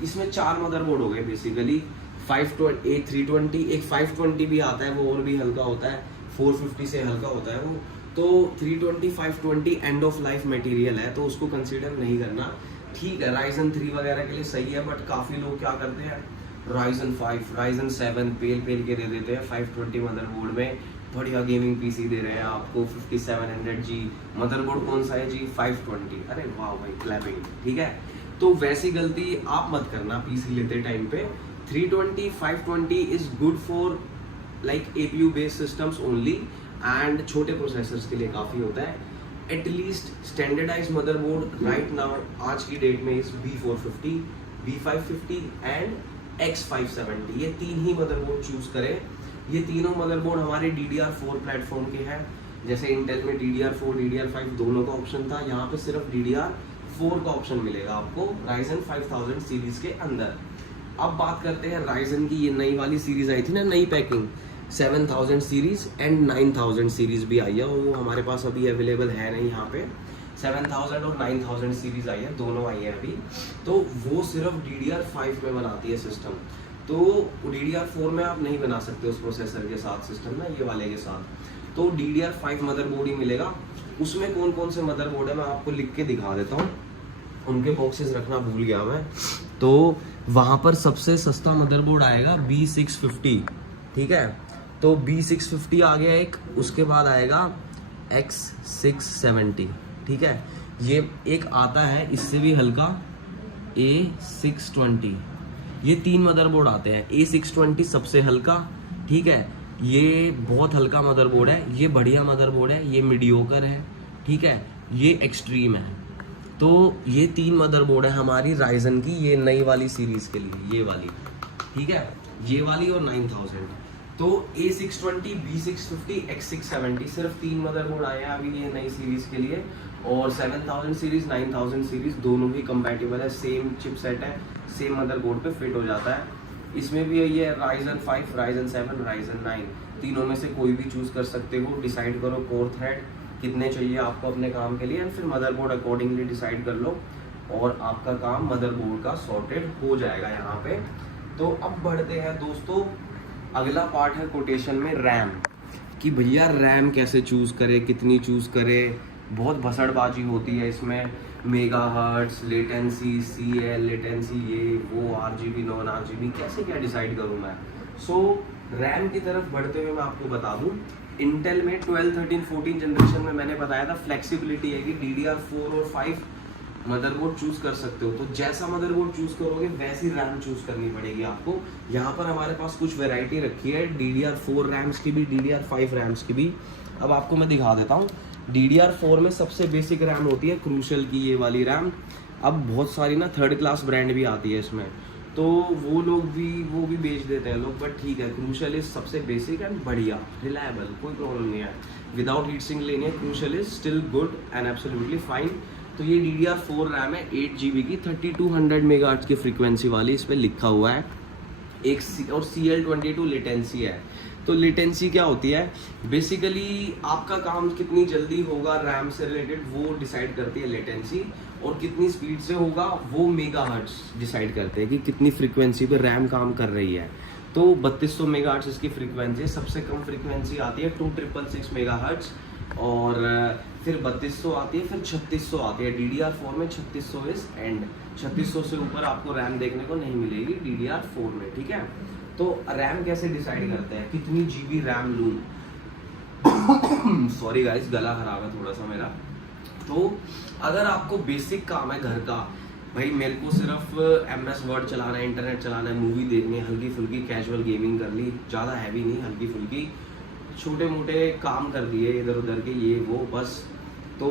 इसमें 4 मदरबोर्ड हो गए बेसिकली। A320, एक 520 भी आता है, वो और भी हल्का होता है, 450 से हल्का होता है वो। तो 320, 520 एंड ऑफ लाइफ मटेरियल है, तो उसको कंसीडर नहीं करना। ठीक है, Ryzen 3 वगैरह के लिए सही है, बट काफ़ी लोग क्या करते हैं Ryzen 5, Ryzen 7 पेल के दे देते हैं 520 मदरबोर्ड में। बढ़िया गेमिंग PC दे रहे हैं आपको 5700G। मदरबोर्ड कौन सा है जी? 520। अरे वाह भाई, क्लैपिंग। ठीक है, तो वैसी गलती आप मत करना PC लेते टाइम पे। 320, 520 is good for like APU based systems only, and छोटे प्रोसेसर्स के लिए काफ़ी होता है। At least standardise motherboard right now आज की डेट में इस B450, B550 एंड X570, ये 3 ही मदरबोर्ड चूज करें। ये तीनों मदरबोर्ड हमारे DDR4 प्लेटफॉर्म के हैं। जैसे इंटेल में DDR4, DDR5 दोनों का ऑप्शन था, यहाँ पे सिर्फ DDR4 का ऑप्शन मिलेगा आपको Ryzen 5000 सीरीज के अंदर। अब बात करते हैं Ryzen की, ये नई वाली सीरीज आई थी ना, नई पैकिंग, 7000 सीरीज एंड 9000 सीरीज भी आई है, और वो हमारे पास अभी अवेलेबल है नहीं यहाँ पे। 7000 और 9000 सीरीज आई है, दोनों आई है अभी। तो वो सिर्फ DDR5 में बनाती है सिस्टम, तो DDR4 में आप नहीं बना सकते उस प्रोसेसर के साथ सिस्टम ना, ये वाले के साथ। तो DDR5 मदरबोर्ड ही मिलेगा। उसमें कौन कौन से मदरबोर्ड है मैं आपको लिख के दिखा देता हूँ, उनके बॉक्सेस रखना भूल गया मैं। तो वहाँ पर सबसे सस्ता मदरबोर्ड आएगा B650, ठीक है। तो B650 आ गया एक, उसके बाद आएगा X670, ठीक है। ये एक आता है इससे भी हल्का A620। ये 3 मदरबोर्ड आते हैं। A620 सबसे हल्का, ठीक है, ये बहुत हल्का मदरबोर्ड है, ये बढ़िया मदरबोर्ड है, ये मीडियोकर है, ठीक है, ये एक्सट्रीम है। तो ये 3 मदरबोर्ड है हमारी Ryzen की, ये नई वाली सीरीज के लिए, ये वाली, ठीक है, ये वाली और 9000। तो A620, B650, X670 सिर्फ 3 मदरबोर्ड आए हैं अभी ये नई सीरीज के लिए, और 7000 सीरीज, 9000 सीरीज दोनों ही कंपैटिबल है, सेम चिपसेट है, सेम मदरबोर्ड पे फिट हो जाता है। इसमें भी यही है Ryzen 5, Ryzen 7, Ryzen 9, तीनों में से कोई भी चूज कर सकते हो। डिसाइड करो कोर थ्रेड कितने चाहिए आपको अपने काम के लिए, एंड फिर मदरबोर्ड अकॉर्डिंगली डिसाइड कर लो, और आपका काम मदरबोर्ड का सॉर्टेड हो जाएगा यहाँ पे। तो अब बढ़ते हैं दोस्तों, अगला पार्ट है कोटेशन में रैम, कि भैया रैम कैसे चूज़ करे, कितनी चूज़ करे। बहुत भसड़बाजी होती है इसमें, मेगाहर्ट्ज, लेटेंसी, CL लेटेंसी, ये वो, RGB, नॉन RGB, कैसे क्या डिसाइड करूँ मैं। सो रैम की तरफ बढ़ते हुए मैं आपको बता दूँ, इंटेल में 12, 13, 14 जनरेशन में मैंने बताया था फ्लेक्सिबिलिटी है कि DDR4 और 5 मदरबोर्ड चूज कर सकते हो। तो जैसा मदरबोर्ड चूज करोगे वैसी रैम चूज करनी पड़ेगी आपको। यहाँ पर हमारे पास कुछ वैरायटी रखी है DDR4 रैम्स की भी, DDR5 रैम्स की भी। अब आपको मैं दिखा देता हूँ। DDR4 में सबसे बेसिक रैम होती है क्रूशल की, ये वाली रैम। अब बहुत सारी ना 3rd क्लास ब्रांड भी आती है इसमें, तो वो भी बेच देते हैं लोग, बट ठीक है, क्रूशल इज सबसे बेसिक एंड बढ़िया, रिलायबल, कोई प्रॉब्लम नहीं है। विदाउट हीट सिंक लेनी है, crucial is still good and absolutely fine. तो ये DDR4 रैम है 8 GB की, 3200 मेगाहर्ट्ज की फ्रीक्वेंसी वाली, इस पर लिखा हुआ है एक और CL22 लेटेंसी है। तो लेटेंसी क्या होती है, बेसिकली आपका काम कितनी जल्दी होगा रैम से रिलेटेड वो डिसाइड करती है लेटेंसी, और कितनी स्पीड से होगा वो मेगाहर्ट्ज डिसाइड करते हैं कि कितनी फ्रीक्वेंसी पे रैम काम कर रही है। तो 3200 मेगाहर्ट्ज इसकी फ्रीक्वेंसी है। सबसे कम फ्रीक्वेंसी आती है 2666 मेगाहर्ट्ज, और फिर 3200 आती है, फिर 3600 आती है। DDR4 में 3600 इज एंड, 3600 से ऊपर आपको रैम देखने को नहीं मिलेगी DDR4 में, ठीक है। तो रैम कैसे डिसाइड करते हैं, कितनी GB रैम लूँ। सॉरी गाइस, गला खराब है थोड़ा सा मेरा। तो अगर आपको बेसिक काम है घर का, भाई मेरे को सिर्फ MS वर्ड चलाना है, इंटरनेट चलाना है, मूवी देखनी, हल्की फुल्की कैजुअल गेमिंग कर ली, ज़्यादा हैवी नहीं, हल्की फुल्की छोटे मोटे काम कर दिए इधर उधर के ये वो बस, तो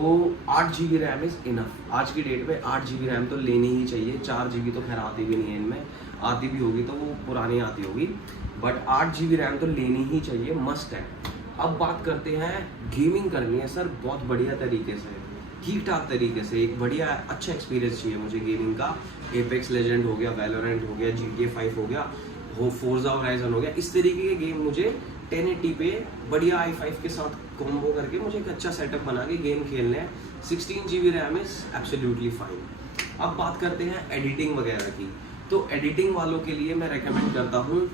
8 GB रैम इज़ इनफ। आज की डेट में 8 GB रैम तो लेनी ही चाहिए। 4 GB तो खैर आती भी नहीं है इनमें, आती भी होगी तो वो पुरानी आती होगी, बट 8 GB रैम तो लेनी ही चाहिए, मस्ट है। अब बात करते हैं, गेमिंग करनी है सर बहुत बढ़िया तरीके से, ठीक ठाक तरीके से, एक बढ़िया अच्छा एक्सपीरियंस चाहिए मुझे गेमिंग का। एपेक्स लेजेंड हो गया, वैलोरेंट हो गया, GTA 5 हो गया, फोर्जा होराइजन हो गया, इस तरीके के गेम मुझे 1080 पे बढ़िया i5 के साथ कॉम्बो करके मुझे एक अच्छा सेटअप बना के गेम खेलने हैं। 16 GB RAM is absolutely fine. अब बात करते हैं एडिटिंग वगैरह की, तो एडिटिंग वालों के लिए मैं रेकमेंड करता हूँ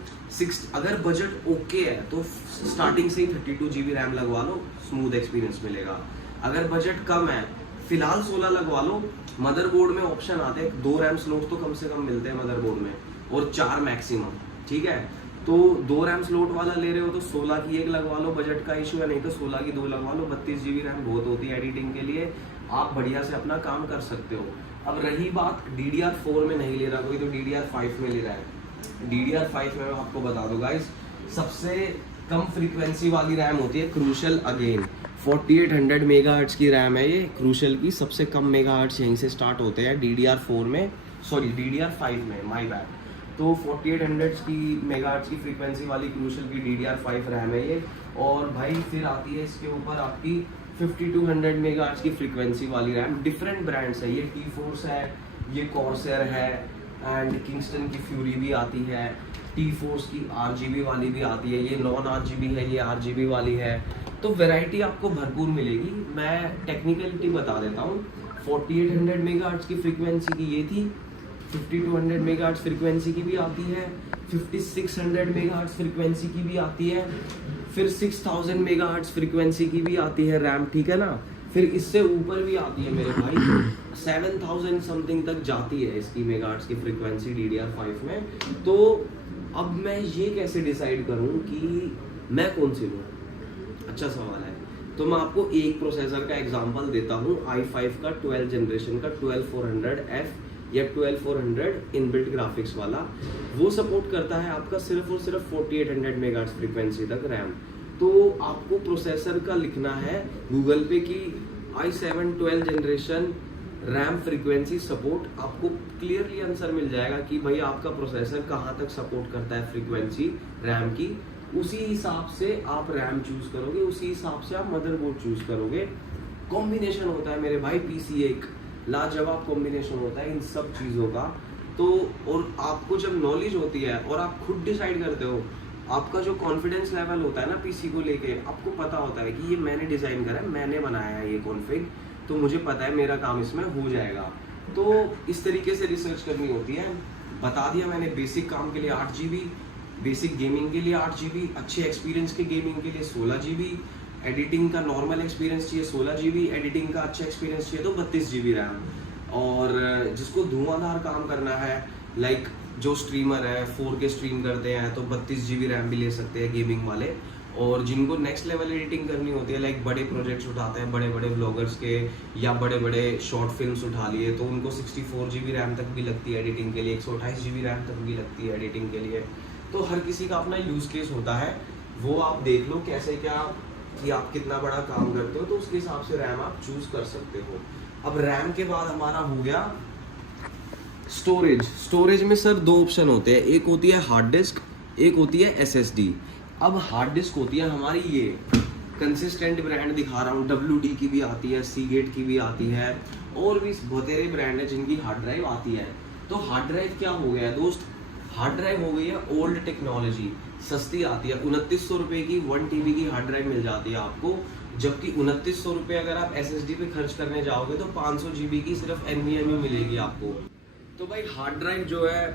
अगर बजट ओके है तो स्टार्टिंग से ही 32 GB रैम लगवा लो, स्मूथ एक्सपीरियंस मिलेगा। अगर बजट कम है, फिलहाल 16 लगवा लो। मदरबोर्ड में ऑप्शन आते हैं, 2 रैम स्लॉट तो कम से कम मिलते हैं मदरबोर्ड में, और 4 मैक्सिमम, ठीक है। तो 2 रैम स्लॉट वाला ले रहे हो तो 16 की एक लगवा लो, बजट का इशू है, नहीं तो 16 की 2 लगवा लो। 32 GB रैम बहुत होती है एडिटिंग के लिए, आप बढ़िया से अपना काम कर सकते हो। अब रही बात DDR4 में नहीं ले रहा कोई, तो DDR5 में ले रहा है। DDR5 में मैं आपको बता दूं गाइस, सबसे कम फ्रीक्वेंसी वाली रैम होती है क्रूशल अगेन, 4800 मेगाहर्ट्ज की रैम है ये क्रूशल की। सबसे कम मेगाहर्ट्ज यहीं से स्टार्ट होते हैं DDR4 में, सॉरी DDR5 में, माय बैड। तो 4800 की मेगाहर्ट्ज की फ्रीक्वेंसी वाली क्रूशल की DDR5 रैम है ये। और भाई फिर आती है इसके ऊपर आपकी 5200 मेगाहर्ट्ज की फ्रीक्वेंसी वाली रैम। डिफरेंट ब्रांड्स है, ये T-Force है, ये कॉर्सर है, एंड किंगस्टन की फ्यूरी भी आती है, T-Force की RGB वाली भी आती है, ये नॉन RGB है, ये RGB वाली है। तो वैरायटी आपको भरपूर मिलेगी। मैं टेक्निकलिटी बता देता हूँ, 4800 मेगाहर्ट्ज की फ्रीक्वेंसी की ये थी, 5200 मेगाहर्ट्ज फ्रीक्वेंसी की भी आती है, 5600 मेगाहर्ट्ज फ्रीक्वेंसी की भी आती है, फिर 6000 मेगाहर्ट्ज फ्रीक्वेंसी की भी आती है रैम, ठीक है ना। फिर इससे ऊपर भी आती है मेरे भाई, 7000 समथिंग तक जाती है इसकी मेगाहर्ट्ज की फ्रीक्वेंसी DDR5 में। तो अब मैं ये कैसे डिसाइड करूँ कि मैं कौन सी लूँ, अच्छा सवाल है। तो मैं आपको एक प्रोसेसर का एग्जांपल देता हूँ, i5 का 12 जनरेशन का 12400F या 12400 इनबिल्ट ग्राफिक्स वाला, वो सपोर्ट करता है आपका सिर्फ और सिर्फ 4800 मेगाहर्ट्ज फ्रीक्वेंसी तक रैम। तो आपको प्रोसेसर का लिखना है गूगल पे की i7 12 generation RAM frequency support, आपको क्लियरली आंसर मिल जाएगा कि भाई आपका प्रोसेसर कहाँ तक सपोर्ट करता है फ्रीक्वेंसी रैम की। उसी हिसाब से आप रैम चूज करोगे, उसी हिसाब से आप मदरबोर्ड चूज करोगे। कॉम्बिनेशन होता है मेरे भाई PC एक लाजवाब कॉम्बिनेशन होता है इन सब चीज़ों का। तो और आपको जब नॉलेज होती है और आप खुद डिसाइड करते हो, आपका जो कॉन्फिडेंस लेवल होता है ना PC को लेके, आपको पता होता है कि ये मैंने डिज़ाइन करा है, मैंने बनाया है ये कॉन्फ़िग, तो मुझे पता है मेरा काम इसमें हो जाएगा। तो इस तरीके से रिसर्च करनी होती है। बता दिया मैंने, बेसिक काम के लिए 8 GB, बेसिक गेमिंग के लिए 8 GB, अच्छे एक्सपीरियंस के गेमिंग के लिए 16 GB, एडिटिंग का नॉर्मल एक्सपीरियंस चाहिए 16 GB, एडिटिंग का अच्छा एक्सपीरियंस चाहिए तो 32 GB रैम। और जिसको धुआंधार काम करना है, लाइक जो स्ट्रीमर है 4K स्ट्रीम करते हैं, तो 32 GB रैम भी ले सकते हैं गेमिंग वाले। और जिनको नेक्स्ट लेवल एडिटिंग करनी होती है, लाइक बड़े प्रोजेक्ट्स उठाते हैं, बड़े बड़े व्लॉगर्स के या बड़े बड़े शॉर्ट फिल्म्स उठा लिए, तो उनको 64 GB रैम तक भी लगती है एडिटिंग के लिए, 128 GB रैम तक भी लगती है एडिटिंग के लिए। तो हर किसी का अपना यूज़ केस होता है, वो आप देख लो कैसे क्या कि आप कितना बड़ा काम करते हो, तो उसके हिसाब से रैम आप चूज कर सकते हो। अब रैम के बाद हमारा हो गया स्टोरेज। स्टोरेज में सर 2 ऑप्शन होते हैं, एक होती है हार्ड डिस्क, एक होती है SSD। अब हार्ड डिस्क होती है हमारी ये कंसिस्टेंट ब्रांड दिखा रहा हूँ, WD की भी आती है, सीगेट की भी आती है, और भी बतेरे ब्रांड है जिनकी हार्ड ड्राइव आती है। तो हार्ड ड्राइव क्या हो गया है दोस्त, हार्ड ड्राइव हो गई है ओल्ड टेक्नोलॉजी, सस्ती आती है। 2900 रुपये की 1 TB की हार्ड ड्राइव मिल जाती है आपको, जबकि 2900 रुपये अगर आप SSD पे खर्च करने जाओगे तो 500 GB की सिर्फ NVMe मिलेगी आपको। तो भाई हार्ड ड्राइव जो है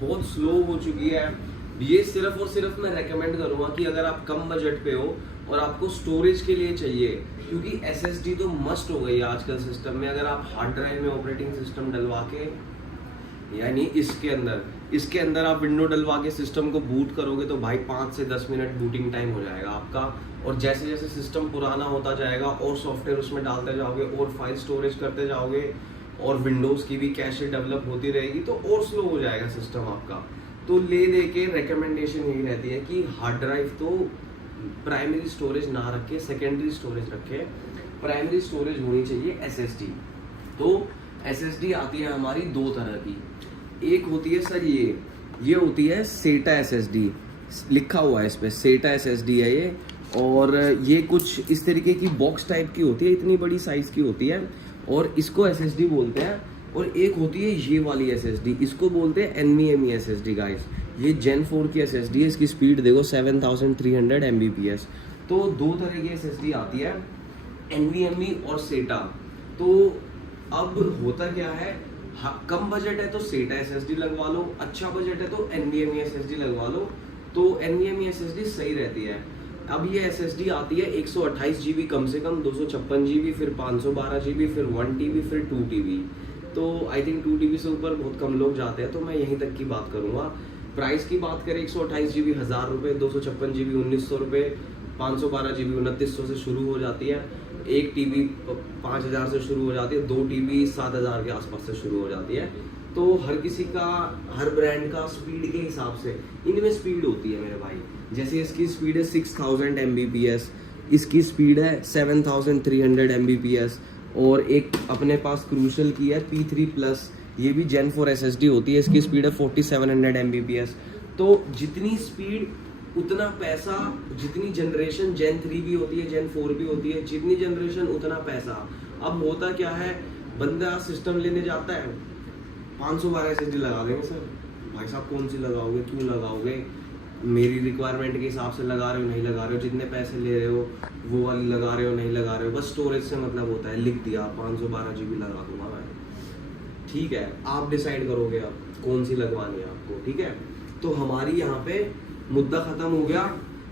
बहुत स्लो हो चुकी है। ये सिर्फ और सिर्फ मैं रेकमेंड करूँगा कि अगर आप कम बजट पे हो और आपको स्टोरेज के लिए चाहिए, क्योंकि SSD तो मस्ट हो गई है आजकल सिस्टम में। अगर आप हार्ड ड्राइव में ऑपरेटिंग सिस्टम डलवा के यानी इसके अंदर आप विंडो डलवा के सिस्टम को बूट करोगे तो भाई 5 से 10 मिनट बूटिंग टाइम हो जाएगा आपका। और जैसे जैसे सिस्टम पुराना होता जाएगा और सॉफ्टवेयर उसमें डालते जाओगे और फाइल स्टोरेज करते जाओगे और विंडोज़ की भी कैशे डेवलप होती रहेगी तो और स्लो हो जाएगा सिस्टम आपका। तो ले दे के रिकमेंडेशन यही रहती है कि हार्ड ड्राइव तो प्राइमरी स्टोरेज ना रखे, सेकेंडरी स्टोरेज रखे। प्राइमरी स्टोरेज होनी चाहिए SSD। तो SSD आती है हमारी 2 तरह की। एक होती है सर ये होती है SATA SSD, लिखा हुआ है इस पे SATA SSD है ये। और ये कुछ इस तरीके की बॉक्स टाइप की होती है, इतनी बड़ी साइज की होती है और इसको SSD बोलते हैं। और एक होती है ये वाली SSD, इसको बोलते हैं NVMe SSD गाइस। ये Gen 4 की SSD है, इसकी स्पीड देखो 7300 Mbps। तो 2 तरह की SSD आती है, NVMe और SATA। तो अब होता क्या है, कम बजट है तो SATA SSD लगवा लो, अच्छा बजट है तो NVMe SSD लगवा लो। तो NVMe SSD सही रहती है। अब ये SSD आती है 128 GB कम से कम, 256 GB, फिर 512 GB, फिर 1 TB, फिर 2 TB। तो आई थिंक 2 TB से ऊपर बहुत कम लोग जाते हैं, तो मैं यहीं तक की बात करूँगा। प्राइस की बात करें 128 GB 1000 रुपये, 256 GB 1900 रुपये, 512 GB 2900 से शुरू हो जाती है, 1 TB 5000 से शुरू हो जाती है, 2 TB 7000 के आसपास से शुरू हो जाती है। तो हर किसी का, हर ब्रांड का स्पीड के हिसाब से इनमें स्पीड होती है मेरे भाई। जैसे इसकी स्पीड है 6000 Mbps, इसकी स्पीड है 7300 Mbps। और एक अपने पास क्रूशल की है P3+, ये भी Gen 4 SSD होती है, इसकी स्पीड है 4700 Mbps। तो जितनी स्पीड उतना पैसा, जितनी जनरेशन Gen 3 भी होती है, Gen 4 भी होती है, जितनी जनरेशन उतना पैसा। अब होता क्या है, बंदा सिस्टम लेने जाता है, 512 SSD लगा देंगे सर। भाई साहब कौन सी लगाओगे, क्यों लगाओगे, मेरी रिक्वायरमेंट के हिसाब से लगा रहे हो नहीं लगा रहे हो, जितने पैसे ले रहे हो वो वाली लगा रहे हो नहीं लगा रहे हो, बस स्टोरेज से मतलब होता है, लिख दिया 512 GB लगा दूंगा मैं। ठीक है, आप डिसाइड करोगे अब कौन सी लगवानी है आपको। ठीक है, तो हमारी यहाँ पे मुद्दा खत्म हो गया।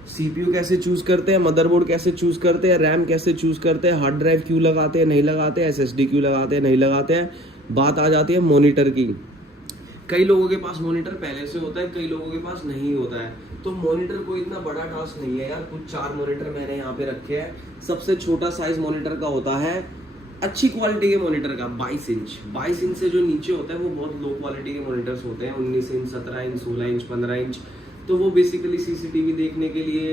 CPU कैसे चूज करते हैं, मदरबोर्ड कैसे चूज करते हैं, रैम कैसे चूज करते हैं, हार्ड ड्राइव क्यों लगाते हैं नहीं लगाते, SSD क्यों लगाते हैं नहीं लगाते हैं। बात आ जाती है मॉनिटर की। कई लोगों के पास मॉनिटर पहले से होता है, कई लोगों के पास नहीं होता है। तो मॉनिटर कोई इतना बड़ा टास्क नहीं है यार। कुछ 4 मॉनिटर मैंने यहाँ पे रखे हैं। सबसे छोटा साइज मॉनिटर का होता है, अच्छी क्वालिटी के मॉनिटर का 22 इंच। 22 इंच से जो नीचे होता है वो बहुत लो क्वालिटी के मॉनिटर्स होते हैं, 19 इंच, 17 इंच, 16 इंच, 15 इंच। तो वो बेसिकली CCTV देखने के लिए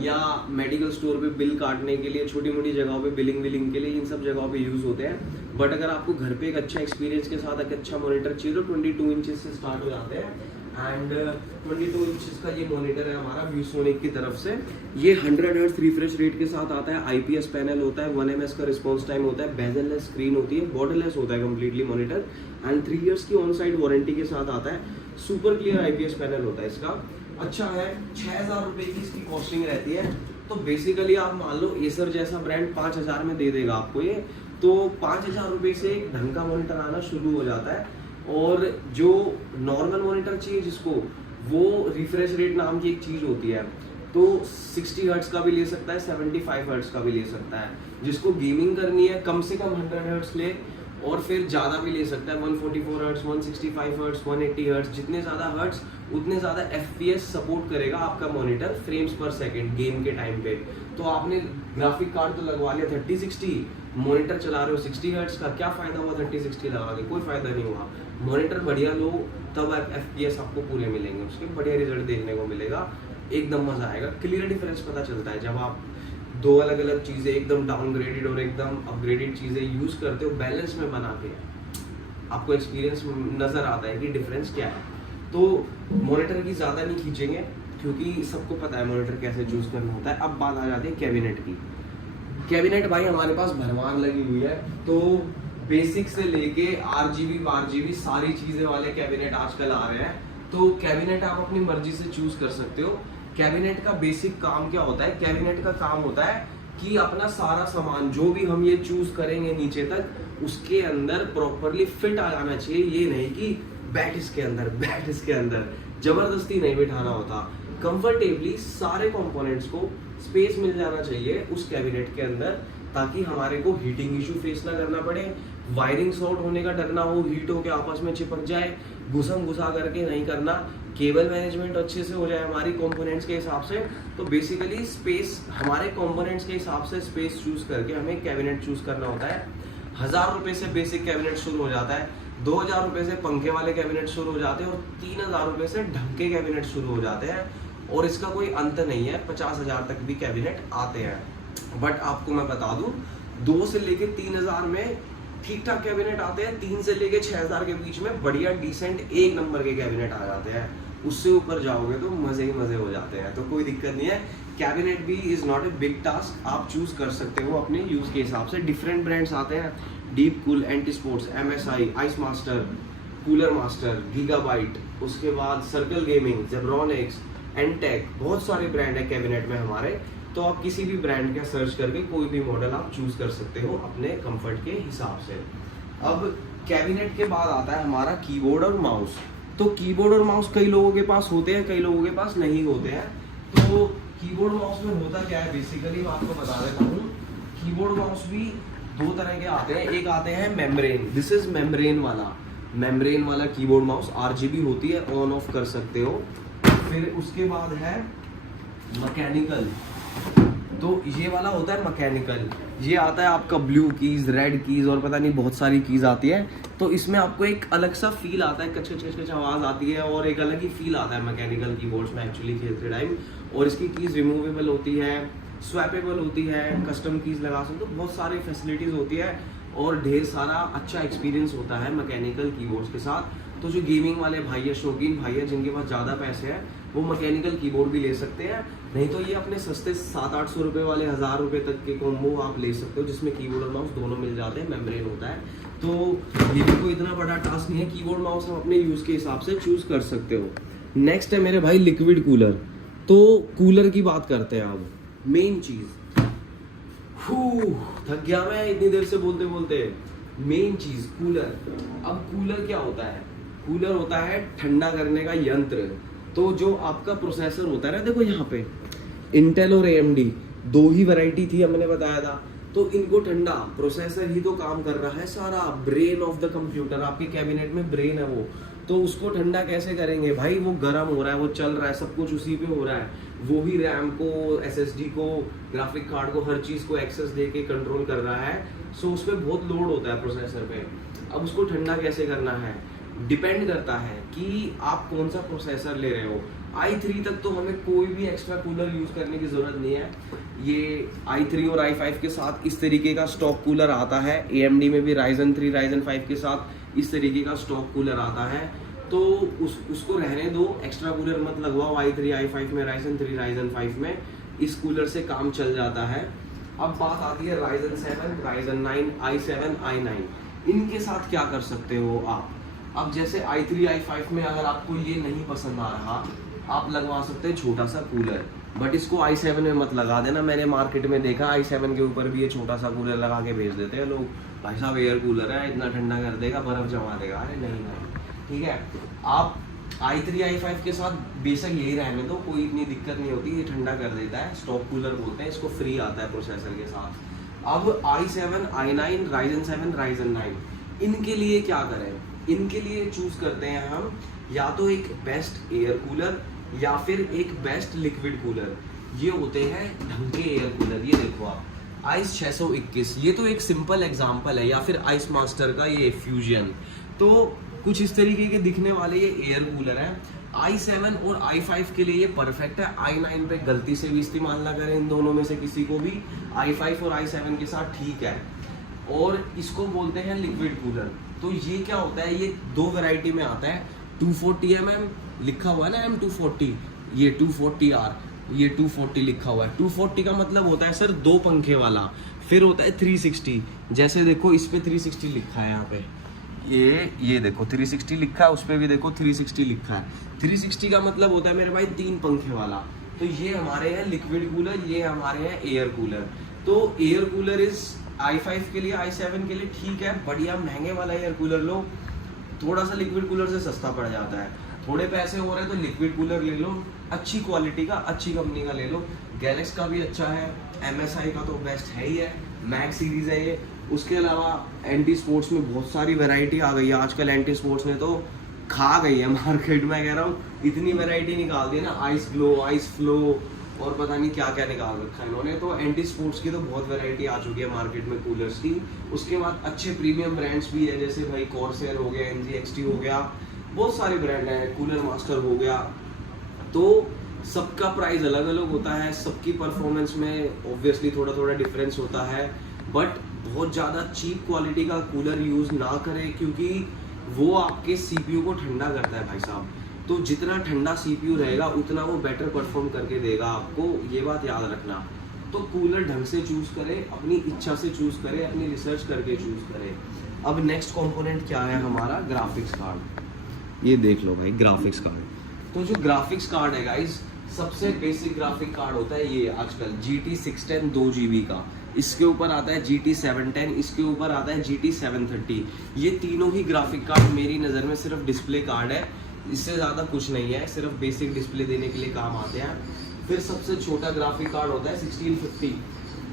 या मेडिकल स्टोर पे बिल काटने के लिए, छोटी मोटी जगहों पे बिलिंग के लिए, इन सब जगहों पे यूज़ होते हैं। बट अगर आपको घर पे एक अच्छा एक्सपीरियंस के साथ एक अच्छा मॉनिटर चाहिए तो 22 इंचेस से स्टार्ट हो जाते हैं। एंड 22 इंचेस का ये मॉनिटर है हमारा ViewSonic की तरफ से। ये 100 हर्ट्ज रिफ्रेश रेट के साथ आता है, IPS पैनल होता है, 1 ms का रिस्पॉन्स टाइम होता है, बेजल-लेस स्क्रीन होती है, बॉर्डरलेस होता है कम्प्लीटली मॉनिटर, एंड 3 years की ऑन साइड वारंटी के साथ आता है। सुपर क्लियर IPS पैनल होता है इसका, अच्छा है। 6000 रुपये की इसकी कॉस्टिंग रहती है। तो बेसिकली आप मान लो एसर जैसा ब्रांड 5000 में दे देगा आपको ये, तो 5000 रुपये से एक ढंग का मॉनिटर आना शुरू हो जाता है। और जो नॉर्मल मॉनिटर चाहिए जिसको, वो रिफ्रेश रेट नाम की एक चीज़ होती है, तो 60 हर्ट्ज का भी ले सकता है, 75 हर्ट्ज का भी ले सकता है। जिसको गेमिंग करनी है कम से कम 100 हर्ट्ज ले, और फिर ज़्यादा भी ले सकता है, 144 हर्ट्ज, 165 हर्ट्ज, 180 हर्ट्ज। जितने ज़्यादा हर्ट्ज उतने ज़्यादा FPS सपोर्ट करेगा आपका मॉनिटर फ्रेम्स पर सेकंड गेम के टाइम पे। तो आपने ग्राफिक कार्ड तो लगवा लिया 3060, मॉनिटर चला रहे हो 60 हर्ट्ज का, क्या फ़ायदा हुआ 3060 लगा के, कोई फ़ायदा नहीं हुआ। मॉनिटर बढ़िया लो तब FPS आपको पूरे मिलेंगे, उसके बढ़िया रिजल्ट देखने को मिलेगा, एकदम मज़ा आएगा। क्लियर डिफरेंस पता चलता है जब आप 2 अलग अलग चीज़ें एकदम डाउनग्रेडेड और एकदम अपग्रेडेड चीज़ें यूज़ करते हो बैलेंस में बना के, आपको एक्सपीरियंस नज़र आता है कि डिफरेंस क्या है। तो मॉनिटर की ज़्यादा नहीं खींचेंगे क्योंकि सबको पता है मॉनिटर कैसे चूज़ करना होता है। अब बात आ जाती है कैबिनेट की। कैबिनेट भाई हमारे पास भरमार लगी हुई है, तो बेसिक से लेके RGB RGB सारी चीज़ें वाले कैबिनेट आजकल आ रहे हैं। तो कैबिनेट आप अपनी मर्जी से चूज़ कर सकते हो। कैबिनेट का बेसिक काम क्या होता है, कैबिनेट का काम होता है कि अपना सारा सामान जो भी हम ये चूज करेंगे नीचे तक, उसके अंदर प्रॉपरली फिट आ जाना चाहिए। ये नहीं कि बैठ इसके अंदर जबरदस्ती नहीं बिठाना होता। कंफर्टेबली सारे कंपोनेंट्स को स्पेस मिल जाना चाहिए उस कैबिनेट के अंदर, ताकि हमारे को हीटिंग इशू फेस ना करना पड़े, वायरिंग शॉर्ट होने का डर ना हो, हीट होके आपस में चिपक जाए, घुसम घुसा करके नहीं करना, केबल मैनेजमेंट अच्छे से हो जाए हमारी कंपोनेंट्स के हिसाब से। तो बेसिकली स्पेस, हमारे कंपोनेंट्स के हिसाब से स्पेस चूज करके हमें कैबिनेट चूज करना होता है। 1000 रुपए से बेसिक कैबिनेट शुरू हो जाता है, 2000 रुपए से पंखे वाले कैबिनेट शुरू हो जाते हैं और 3000 रुपए से ढंग के कैबिनेट शुरू हो जाते हैं। और इसका कोई अंत नहीं है, 50,000 तक भी कैबिनेट आते हैं। बट आपको मैं बता दूं, 2 से लेके 3000 में ठीक ठाक कैबिनेट आते हैं, 3 से लेके 6000 के बीच में बढ़िया डिसेंट एक नंबर के कैबिनेट आ जाते हैं। उससे ऊपर जाओगे तो मजे ही मजे हो जाते हैं, तो कोई दिक्कत नहीं है। कैबिनेट भी is not a big task, आप चूज कर सकते हो अपने यूज के हिसाब से। डिफरेंट ब्रांड्स आते हैं, deep cool, anti sports, MSI, ice master, cooler master, gigabyte, उसके बाद सर्कल गेमिंग, जेब्रॉनिक्स, एनटेक, बहुत सारे ब्रांड है कैबिनेट में हमारे। तो आप किसी भी ब्रांड का सर्च करके कोई भी मॉडल आप चूज कर सकते हो अपने कंफर्ट के हिसाब से। अब कैबिनेट के बाद आता है हमारा कीबोर्ड और माउस। तो कीबोर्ड और माउस कई लोगों के पास होते हैं, कई लोगों के पास नहीं होते हैं। तो कीबोर्ड माउस में होता क्या है, बेसिकली मैं आपको बता देता हूँ। कीबोर्ड माउस भी 2 तरह के आते हैं, एक आते हैं मेम्ब्रेन, दिस इज मेम्ब्रेन वाला कीबोर्ड माउस, RGB होती है, ऑन ऑफ कर सकते हो। फिर उसके बाद है मैकेनिकल, तो ये वाला होता है मैकेनिकल। ये आता है आपका ब्लू कीज, रेड कीज और पता नहीं बहुत सारी कीज आती है। तो इसमें आपको एक अलग सा फील आता है, कच कच कच कच आवाज आती है और एक अलग ही फील आता है मैकेनिकल कीबोर्ड्स में एक्चुअली खेलते टाइम। और इसकी कीज रिमूवेबल होती है, स्वैपेबल होती है, कस्टम कीज लगा सकते हो, तो बहुत सारी फैसिलिटीज होती है और ढेर सारा अच्छा एक्सपीरियंस होता है मैकेनिकल कीबोर्ड्स के साथ। तो जो गेमिंग वाले भाई है, शौकीन भाई है, जिनके पास ज़्यादा पैसे हैं, वो मैकेनिकल कीबोर्ड भी ले सकते हैं। नहीं तो ये अपने सस्ते 700-800 रुपये वाले 1000 रुपये तक के कॉम्बो आप ले सकते हो, जिसमें कीबोर्ड और माउस दोनों मिल जाते हैं, मेम्ब्रेन होता है। तो ये भी कोई इतना बड़ा टास्क नहीं है, कीबोर्ड माउस हम अपने यूज़ के हिसाब से चूज कर सकते हो। नेक्स्ट है मेरे भाई लिक्विड कूलर। तो कूलर की बात करते हैं अब। मेन चीज़, थक गया मैं इतनी देर से बोलते बोलते। मेन चीज़ कूलर। अब कूलर क्या होता है? कूलर होता है ठंडा करने का यंत्र। तो जो आपका प्रोसेसर होता है ना, देखो यहाँ पे इंटेल और AMD 2 ही वैरायटी थी, हमने बताया था। तो इनको ठंडा, प्रोसेसर ही तो काम कर रहा है सारा, ब्रेन ऑफ द कंप्यूटर, आपके कैबिनेट में ब्रेन है वो। तो उसको ठंडा कैसे करेंगे भाई? वो गर्म हो रहा है, वो चल रहा है, सब कुछ उसी पे हो रहा है। वो ही रैम को, SSD को, ग्राफिक कार्ड को, हर चीज़ को एक्सेस दे के कंट्रोल कर रहा है। सो उस पर बहुत लोड होता है प्रोसेसर पे। अब उसको ठंडा कैसे करना है, डिपेंड करता है कि आप कौन सा प्रोसेसर ले रहे हो। i3 तक तो हमें कोई भी एक्स्ट्रा कूलर यूज़ करने की ज़रूरत नहीं है। ये i3 और i5 के साथ इस तरीके का स्टॉक कूलर आता है। AMD में भी Ryzen 3, Ryzen 5 के साथ इस तरीके का स्टॉक कूलर आता है। तो उसको रहने दो, एक्स्ट्रा कूलर मत लगवाओ i3, i5 में, Ryzen 3, Ryzen 5 में। इस कूलर से काम चल जाता है। अब बात आती है Ryzen 7, Ryzen 9, i7, i9। इनके साथ क्या कर सकते हो आप? अब जैसे i3, i5 में अगर आपको ये नहीं पसंद आ रहा, आप लगवा सकते हैं छोटा सा कूलर, बट इसको i7 में मत लगा देना। मैंने मार्केट में देखा i7 के ऊपर भी ये छोटा सा कूलर लगा के भेज देते हैं लोग। भाई साहब एयर कूलर है, इतना ठंडा कर देगा, बर्फ जमा देगा। अरे नहीं नहीं, ठीक है। आप i3, i5 के साथ बेशक यही रहने दो, कोई इतनी दिक्कत नहीं होती, ये ठंडा कर देता है। स्टॉक कूलर बोलते हैं इसको, फ्री आता है प्रोसेसर के साथ। अब i7, i9, Ryzen 7, Ryzen 9, इनके लिए क्या करें? इनके लिए चूज करते हैं हम या तो एक बेस्ट एयर कूलर या फिर एक बेस्ट लिक्विड कूलर। ये होते हैं ढंग के एयर कूलर। ये देखो आप, आइस 621, ये तो एक सिंपल एग्जांपल है, या फिर आइस मास्टर का ये फ्यूजन। तो कुछ इस तरीके के दिखने वाले ये एयर कूलर है। i7 और i5 के लिए ये परफेक्ट है। i9 पे गलती से भी इस्तेमाल ना करें, इन दोनों में से किसी को भी। i5 और i7 के साथ ठीक है। और इसको बोलते हैं लिक्विड कूलर। तो ये क्या होता है, ये 2 वैरायटी में आता है। 240 mm लिखा हुआ है ना, M240, ये 240R, ये 240 लिखा हुआ है। 240 का मतलब होता है सर 2 पंखे वाला। फिर होता है 360, जैसे देखो इस पे 360 लिखा है, यहाँ पे ये देखो 360 लिखा है, उस पे भी देखो 360 लिखा है। 360 का मतलब होता है मेरे भाई 3 पंखे वाला। तो ये हमारे हैं लिक्विड कूलर, ये हमारे हैं एयर कूलर। तो एयर कूलर इज i5 के लिए, i7 के लिए ठीक है, बढ़िया महंगे वाला एयर कूलर लो। थोड़ा सा लिक्विड कूलर से सस्ता पड़ जाता है, थोड़े पैसे हो रहे हैं तो लिक्विड कूलर ले लो, अच्छी क्वालिटी का, अच्छी कंपनी का ले लो। गैलेक्स का भी अच्छा है, MSI का तो बेस्ट है ही है, मैक्स सीरीज है ये, उसके अलावा एंटी स्पोर्ट्स में बहुत सारी वैरायटी आ गई है आजकल। एंटी स्पोर्ट्स ने तो खा गई है मार्केट में, कह रहा हूँ इतनी वैरायटी निकाल दी है ना, आइस ग्लो, आइस फ्लो और पता नहीं क्या क्या निकाल रखा है इन्होंने। तो एंटी स्पोर्ट्स की तो बहुत वैरायटी आ चुकी है मार्केट में कूलर्स की। उसके बाद अच्छे प्रीमियम ब्रांड्स भी है, जैसे भाई कॉर्सर हो गया, NGXT हो गया, बहुत सारे ब्रांड हैं, कूलर मास्टर हो गया। तो सबका प्राइस अलग अलग होता है, सबकी परफॉर्मेंस में ऑब्वियसली थोड़ा थोड़ा डिफरेंस होता है, बट बहुत ज़्यादा चीप क्वालिटी का कूलर यूज़ ना करें, क्योंकि वो आपके CPU को ठंडा करता है भाई साहब। तो जितना ठंडा CPU रहेगा उतना वो बेटर परफॉर्म करके देगा आपको, ये बात याद रखना। तो कूलर ढंग से चूज़ करें, अपनी इच्छा से चूज़ करें, अपनी रिसर्च करके चूज़ करें। अब नेक्स्ट कंपोनेंट क्या है हमारा, ग्राफिक्स कार्ड। ये देख लो भाई ग्राफिक्स कार्ड। तो जो ग्राफिक्स कार्ड है गाइज, सबसे बेसिक ग्राफिक कार्ड होता है ये आजकल GT 610 2GB का। इसके ऊपर आता है GT 710, इसके ऊपर आता है GT 730। ये तीनों ही ग्राफिक कार्ड मेरी नज़र में सिर्फ डिस्प्ले कार्ड है, इससे ज़्यादा कुछ नहीं है, सिर्फ बेसिक डिस्प्ले देने के लिए काम आते हैं। फिर सबसे छोटा ग्राफिक कार्ड होता है 1650।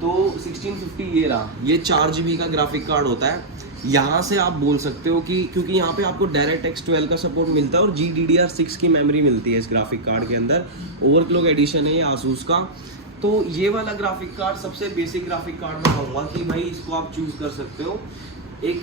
तो 1650 ये रहा, ये 4GB का ग्राफिक कार्ड होता है। यहाँ से आप बोल सकते हो कि क्योंकि यहाँ पे आपको DirectX 12 का सपोर्ट मिलता है और GDDR6 की मेमोरी मिलती है इस ग्राफिक कार्ड के अंदर। ओवरक्लॉक एडिशन है ये आसूस का। तो ये वाला ग्राफिक कार्ड सबसे बेसिक ग्राफिक कार्ड मैं कहूँगा कि भाई इसको आप चूज़ कर सकते हो एक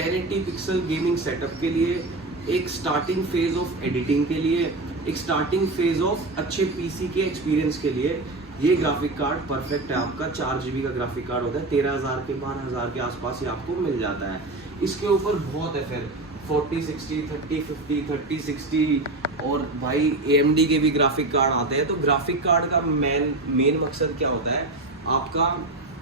1080 पिक्सल गेमिंग सेटअप के लिए, एक स्टार्टिंग फेज ऑफ एडिटिंग के लिए, एक स्टार्टिंग फेज ऑफ अच्छे PC के एक्सपीरियंस के लिए। ये ग्राफिक कार्ड परफेक्ट है आपका। 4GB का ग्राफिक कार्ड होता है, 13,000 के 12,000 के आसपास ही आपको मिल जाता है। इसके ऊपर बहुत है फिर 4060, 3050, 3060 और भाई AMD के भी ग्राफिक कार्ड आते हैं। तो ग्राफिक कार्ड का मेन मकसद क्या होता है आपका,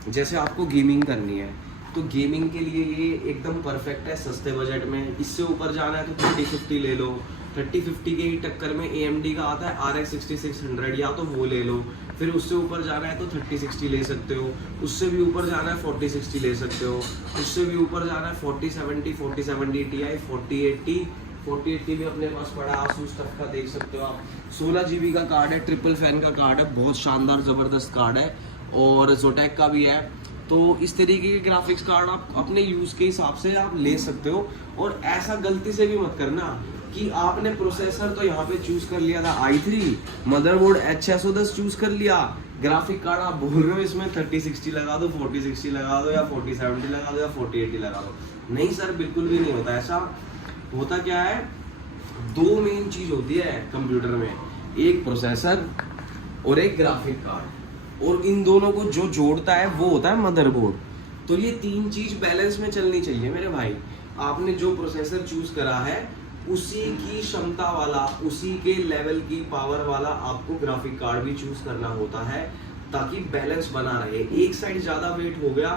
जैसे आपको गेमिंग करनी है तो गेमिंग के लिए ये एकदम परफेक्ट है सस्ते बजट में। इससे ऊपर जाना है तो 3050 ले लो, 3050 के ही टक्कर में AMD का आता है RX 6600, या तो वो ले लो। फिर उससे ऊपर जाना है तो 3060 ले सकते हो, उससे भी ऊपर जाना है 4060 ले सकते हो, उससे भी ऊपर जाना है 4070, 4070 Ti, 4080 भी अपने पास पड़ा आसूस तक का, देख सकते हो आप। 16GB का कार्ड है, ट्रिपल फैन का कार्ड है, बहुत शानदार ज़बरदस्त कार्ड है और Zotac का भी है। तो इस तरीके के ग्राफिक्स कार्ड आप अपने यूज़ के हिसाब से आप ले सकते हो। और ऐसा गलती से भी मत करना कि आपने प्रोसेसर तो यहाँ पे चूज़ कर लिया था i3, मदरबोर्ड H610 चूज़ कर लिया, ग्राफिक कार्ड आप बोल रहे हो इसमें 3060 लगा दो, 4060 लगा दो, या 4070 लगा दो, या 4080 लगा दो। नहीं सर, बिल्कुल भी नहीं होता ऐसा। होता क्या है, दो मेन चीज़ होती है कंप्यूटर में, एक प्रोसेसर और एक ग्राफिक कार्ड, और इन दोनों को जो जोड़ता है वो होता है मदरबोर्ड। तो ये तीन चीज़ बैलेंस में चलनी चाहिए मेरे भाई। आपने जो प्रोसेसर चूज़ करा है उसी की क्षमता वाला, उसी के लेवल की पावर वाला आपको ग्राफिक कार्ड भी चूज़ करना होता है, ताकि बैलेंस बना रहे। एक साइड ज़्यादा वेट हो गया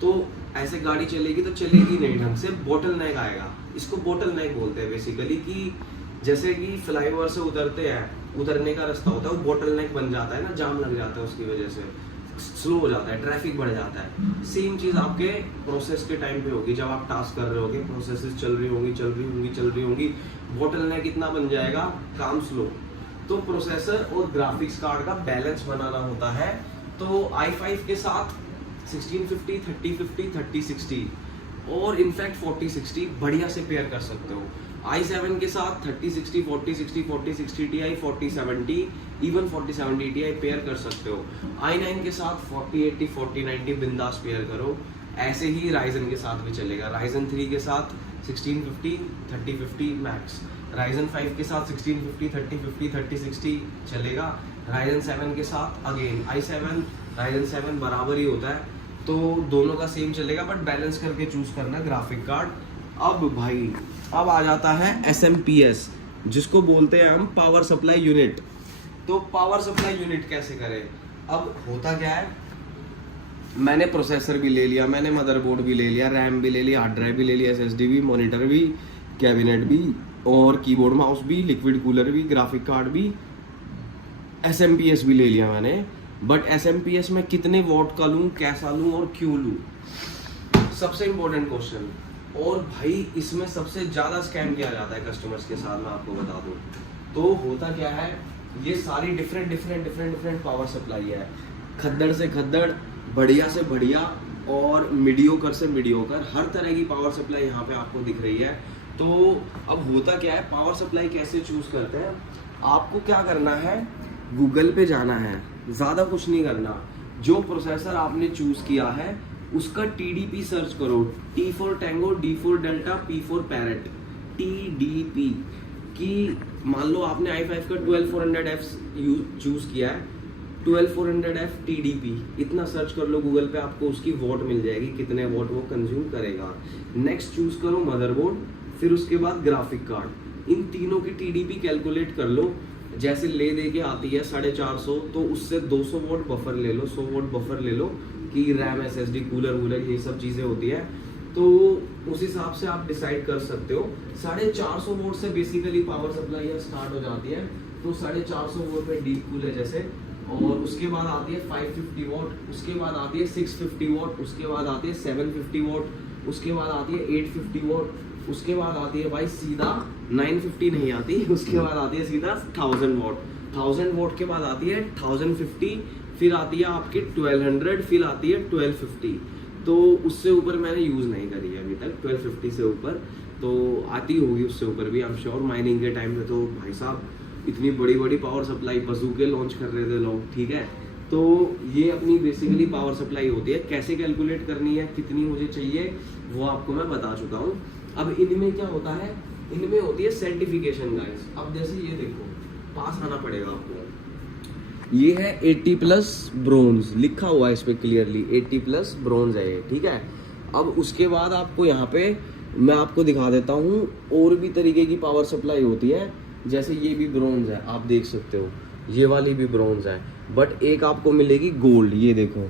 तो ऐसे गाड़ी चलेगी तो चलेगी नहीं ढंग से, बॉटल नेक आएगा। इसको बॉटल नेक बोलते हैं बेसिकली, कि जैसे कि फ्लाईओवर से उतरते हैं, उतरने का रास्ता होता है वो बॉटल नेक बन जाता है ना, जाम लग जाता है, उसकी वजह से स्लो हो जाता है, ट्रैफिक बढ़ जाता है। सेम चीज़ आपके प्रोसेस के टाइम पे होगी, जब आप टास्क कर रहे होगे, प्रोसेसेस चल रही होंगी, बॉटल नेक इतना बन जाएगा, काम स्लो। तो प्रोसेसर और ग्राफिक्स कार्ड का बैलेंस बनाना होता है। तो i5 के साथ 1650, 3050, 3060 और इनफैक्ट 4060 बढ़िया से पेयर कर सकते हो। i7 के साथ 3060, 4060, 4060 Ti, 4070, इवन 4070 Ti पेयर कर सकते हो। i9 के साथ 4080, 4090 बिंदास पेयर करो। ऐसे ही Ryzen के साथ भी चलेगा। Ryzen 3 के साथ 1650, 3050 मैक्स, Ryzen 5 के साथ 1650, 3050, 3060 चलेगा। Ryzen 7 के साथ अगेन i7, Ryzen 7 बराबर ही होता है, तो दोनों का सेम चलेगा, बट बैलेंस करके चूज करना ग्राफिक कार्ड। अब भाई अब आ जाता है SMPS, जिसको बोलते हैं हम पावर सप्लाई यूनिट। तो पावर सप्लाई यूनिट कैसे करें? अब होता क्या है, मैंने प्रोसेसर भी ले लिया, मैंने मदरबोर्ड भी ले लिया, रैम भी ले लिया, हार्ड ड्राइव भी ले लिया, SSD भी, मॉनिटर भी, कैबिनेट भी, और कीबोर्ड माउस भी, लिक्विड कूलर भी, ग्राफिक कार्ड भी, SMPS भी ले लिया मैंने। बट SMPS में कितने वॉट का लूँ, कैसा लूँ और क्यों लूँ, सबसे इम्पोर्टेंट क्वेश्चन। और भाई इसमें सबसे ज़्यादा स्कैम किया जाता है कस्टमर्स के साथ, मैं आपको बता दूँ। तो होता क्या है, ये सारी डिफरेंट पावर सप्लाई है, खद्दड़ से खद्दड़, बढ़िया से बढ़िया, और मीडियोकर से मीडियोकर, हर तरह की पावर सप्लाई यहाँ पे आपको दिख रही है। तो अब होता क्या है, पावर सप्लाई कैसे चूज़ करते हैं, आपको क्या करना है, गूगल पे जाना है, ज़्यादा कुछ नहीं करना। जो प्रोसेसर आपने चूज़ किया है उसका TDP सर्च करो, T for tango, D for delta, P for parrot, TDP की। मान लो आपने i5 का 12400F चूज़ किया है, 12400F TDP, इतना सर्च कर लो गूगल पे, आपको उसकी वॉट मिल जाएगी, कितने वॉट वो कंज्यूम करेगा। नेक्स्ट चूज़ करो मदरबोर्ड, फिर उसके बाद ग्राफिक कार्ड, इन तीनों की TDP कैलकुलेट कर लो। जैसे ले दे के आती है 450, तो उससे 200 वॉट बफर ले लो, 100 वॉट बफर ले लो कि रैम, SSD, कूलर वूलर ये सब चीज़ें होती है। तो उस हिसाब से आप डिसाइड कर सकते हो। 450 वोट से बेसिकली पावर सप्लाई स्टार्ट हो जाती है। तो 450 वोट में डीप कूल है जैसे, और उसके बाद आती है 550 वोट, उसके बाद आती है 650 वोट, उसके बाद आती है 750 वोट, उसके बाद आती है 850 वोट, उसके बाद आती है भाई सीधा 950 नहीं आती, उसके बाद आती है सीधा 1000 वोट। 1000 वोट के बाद आती है 1050, फिर आती है आपकी 1200, फिर आती है 1250। तो उससे ऊपर मैंने यूज़ नहीं करी है अभी तक, 1250 से ऊपर तो आती होगी, उससे ऊपर भी आई एम श्योर। माइनिंग के टाइम में तो भाई साहब इतनी बड़ी बड़ी पावर सप्लाई बजूके लॉन्च कर रहे थे लोग, ठीक है। तो ये अपनी बेसिकली पावर सप्लाई होती है। कैसे कैलकुलेट करनी है, कितनी मुझे चाहिए, वो आपको मैं बता चुका हूँ। अब इनमें क्या होता है, इनमें होती है सर्टिफिकेशन गाइस। अब जैसे ये देखो, पास आना पड़ेगा आपको, ये है 80+ ब्रोंज, लिखा हुआ है इस पर क्लियरली, 80+ ब्रोंज है ये, ठीक है। अब उसके बाद आपको यहाँ पे मैं आपको दिखा देता हूँ, और भी तरीके की पावर सप्लाई होती है। जैसे ये भी ब्रोंज है, आप देख सकते हो, ये वाली भी ब्रोंज है, बट एक आपको मिलेगी गोल्ड। ये देखो,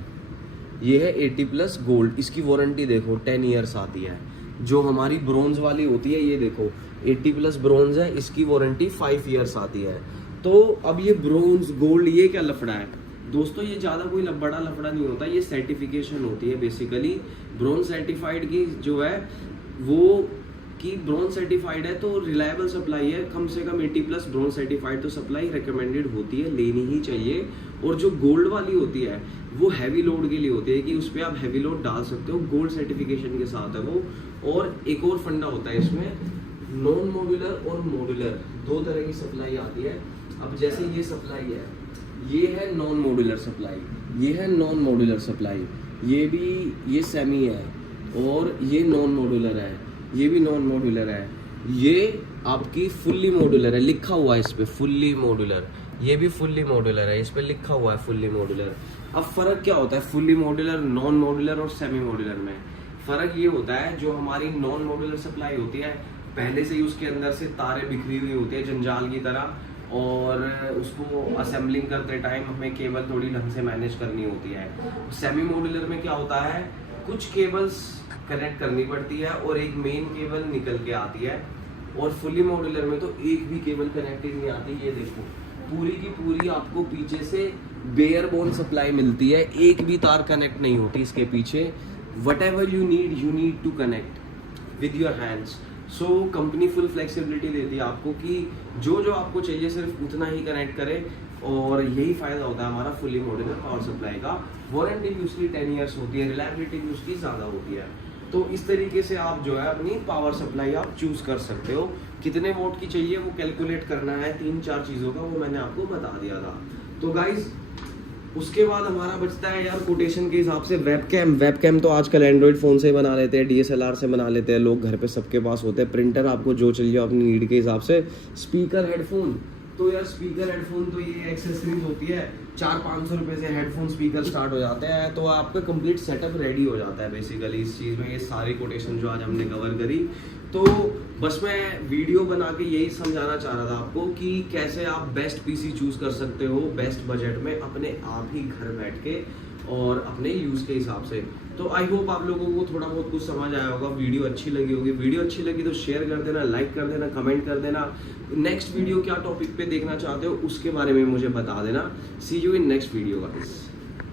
ये है 80+ गोल्ड, इसकी वारंटी देखो 10 ईयर्स आती है। जो हमारी ब्रोंज वाली होती है, ये देखो 80+ ब्रोंज है, इसकी वारंटी 5 ईयर्स आती है। तो अब ये ब्रोंज गोल्ड, ये क्या लफड़ा है दोस्तों, ये ज़्यादा कोई बड़ा लफड़ा नहीं होता, ये सर्टिफिकेशन होती है बेसिकली। ब्रोंज सर्टिफाइड की जो है वो कि ब्रोंज सर्टिफाइड है तो रिलायबल सप्लाई है, कम से कम 80+ ब्रोंज सर्टिफाइड तो सप्लाई रिकमेंडेड होती है, लेनी ही चाहिए। और जो गोल्ड वाली होती है वो हैवी लोड के लिए होती है, कि उस पर आप हैवी लोड डाल सकते हो, गोल्ड सर्टिफिकेशन के साथ है वो। और एक और फंडा होता है इसमें, नॉन मॉड्यूलर और मॉड्यूलर, दो तरह की सप्लाई आती है। अब जैसे ये सप्लाई है, ये है नॉन मॉड्यूलर सप्लाई, ये है नॉन मॉड्यूलर सप्लाई, ये भी, ये सेमी है, और ये नॉन मॉड्यूलर है, ये भी नॉन मॉड्यूलर है, ये आपकी फुल्ली मॉड्यूलर है, लिखा हुआ है इस पे फुल्ली मॉड्यूलर, ये भी फुल्ली मॉड्यूलर है, इस पे लिखा हुआ है फुल्ली मॉड्यूलर। अब फर्क क्या होता है फुल्ली मॉड्यूलर, नॉन मॉड्यूलर और सेमी मॉड्यूलर में? फर्क ये होता है, जो हमारी नॉन मॉड्यूलर सप्लाई होती है, पहले से ही उसके अंदर से तारें बिखरी हुई होती है जंजाल की तरह, और उसको असेंबलिंग करते टाइम हमें केबल थोड़ी ढंग से मैनेज करनी होती है। सेमी मॉड्यूलर में क्या होता है, कुछ केबल्स कनेक्ट करनी पड़ती है और एक मेन केबल निकल के आती है, और फुली मॉड्यूलर में तो एक भी केबल कनेक्टेड नहीं आती। ये देखो, पूरी की पूरी आपको पीछे से बेयर बोन सप्लाई मिलती है, एक भी तार कनेक्ट नहीं होती इसके पीछे। Whatever you need to connect with your hands. So company full flexibility देती है आपको कि जो जो आपको चाहिए सिर्फ उतना ही कनेक्ट करे, और यही फ़ायदा होता है हमारा फुली मॉड्यूलर पावर सप्लाई का। वारंटी भी उसकी 10 ईयर्स होती है, रिलायबिलिटी भी उसकी ज़्यादा होती है। तो इस तरीके से आप जो है अपनी पावर सप्लाई आप चूज़ कर सकते हो। कितने वोट की चाहिए वो कैलकुलेट करना है, 3-4 चीज़ों का, वो मैंने आपको बता दिया था। तो गाइज उसके बाद हमारा बचता है यार कोटेशन के हिसाब से वेबकैम तो आजकल एंड्रॉइड फ़ोन से बना लेते हैं, DSLR से बना लेते हैं लोग, घर पे सबके पास होते हैं। प्रिंटर आपको जो चाहिए अपनी नीड के हिसाब से। स्पीकर, हेडफोन, तो यार स्पीकर हेडफोन तो ये एक्सेसरीज होती है, 400-500 रुपये से हेडफोन स्पीकर स्टार्ट हो जाते हैं, तो आपका कंप्लीट सेटअप रेडी हो जाता है बेसिकली इस चीज़ में। ये सारी कोटेशन जो आज हमने कवर करी, तो बस मैं वीडियो बना के यही समझाना चाह रहा था आपको कि कैसे आप बेस्ट PC चूज़ कर सकते हो बेस्ट बजट में, अपने आप ही घर बैठ के और अपने यूज़ के हिसाब से। तो आई होप आप लोगों को थोड़ा बहुत कुछ समझ आया होगा, वीडियो अच्छी लगी होगी। वीडियो अच्छी लगी तो शेयर कर देना, लाइक कर देना, कमेंट कर देना। नेक्स्ट वीडियो क्या टॉपिक पे देखना चाहते हो उसके बारे में मुझे बता देना। See you in next video guys.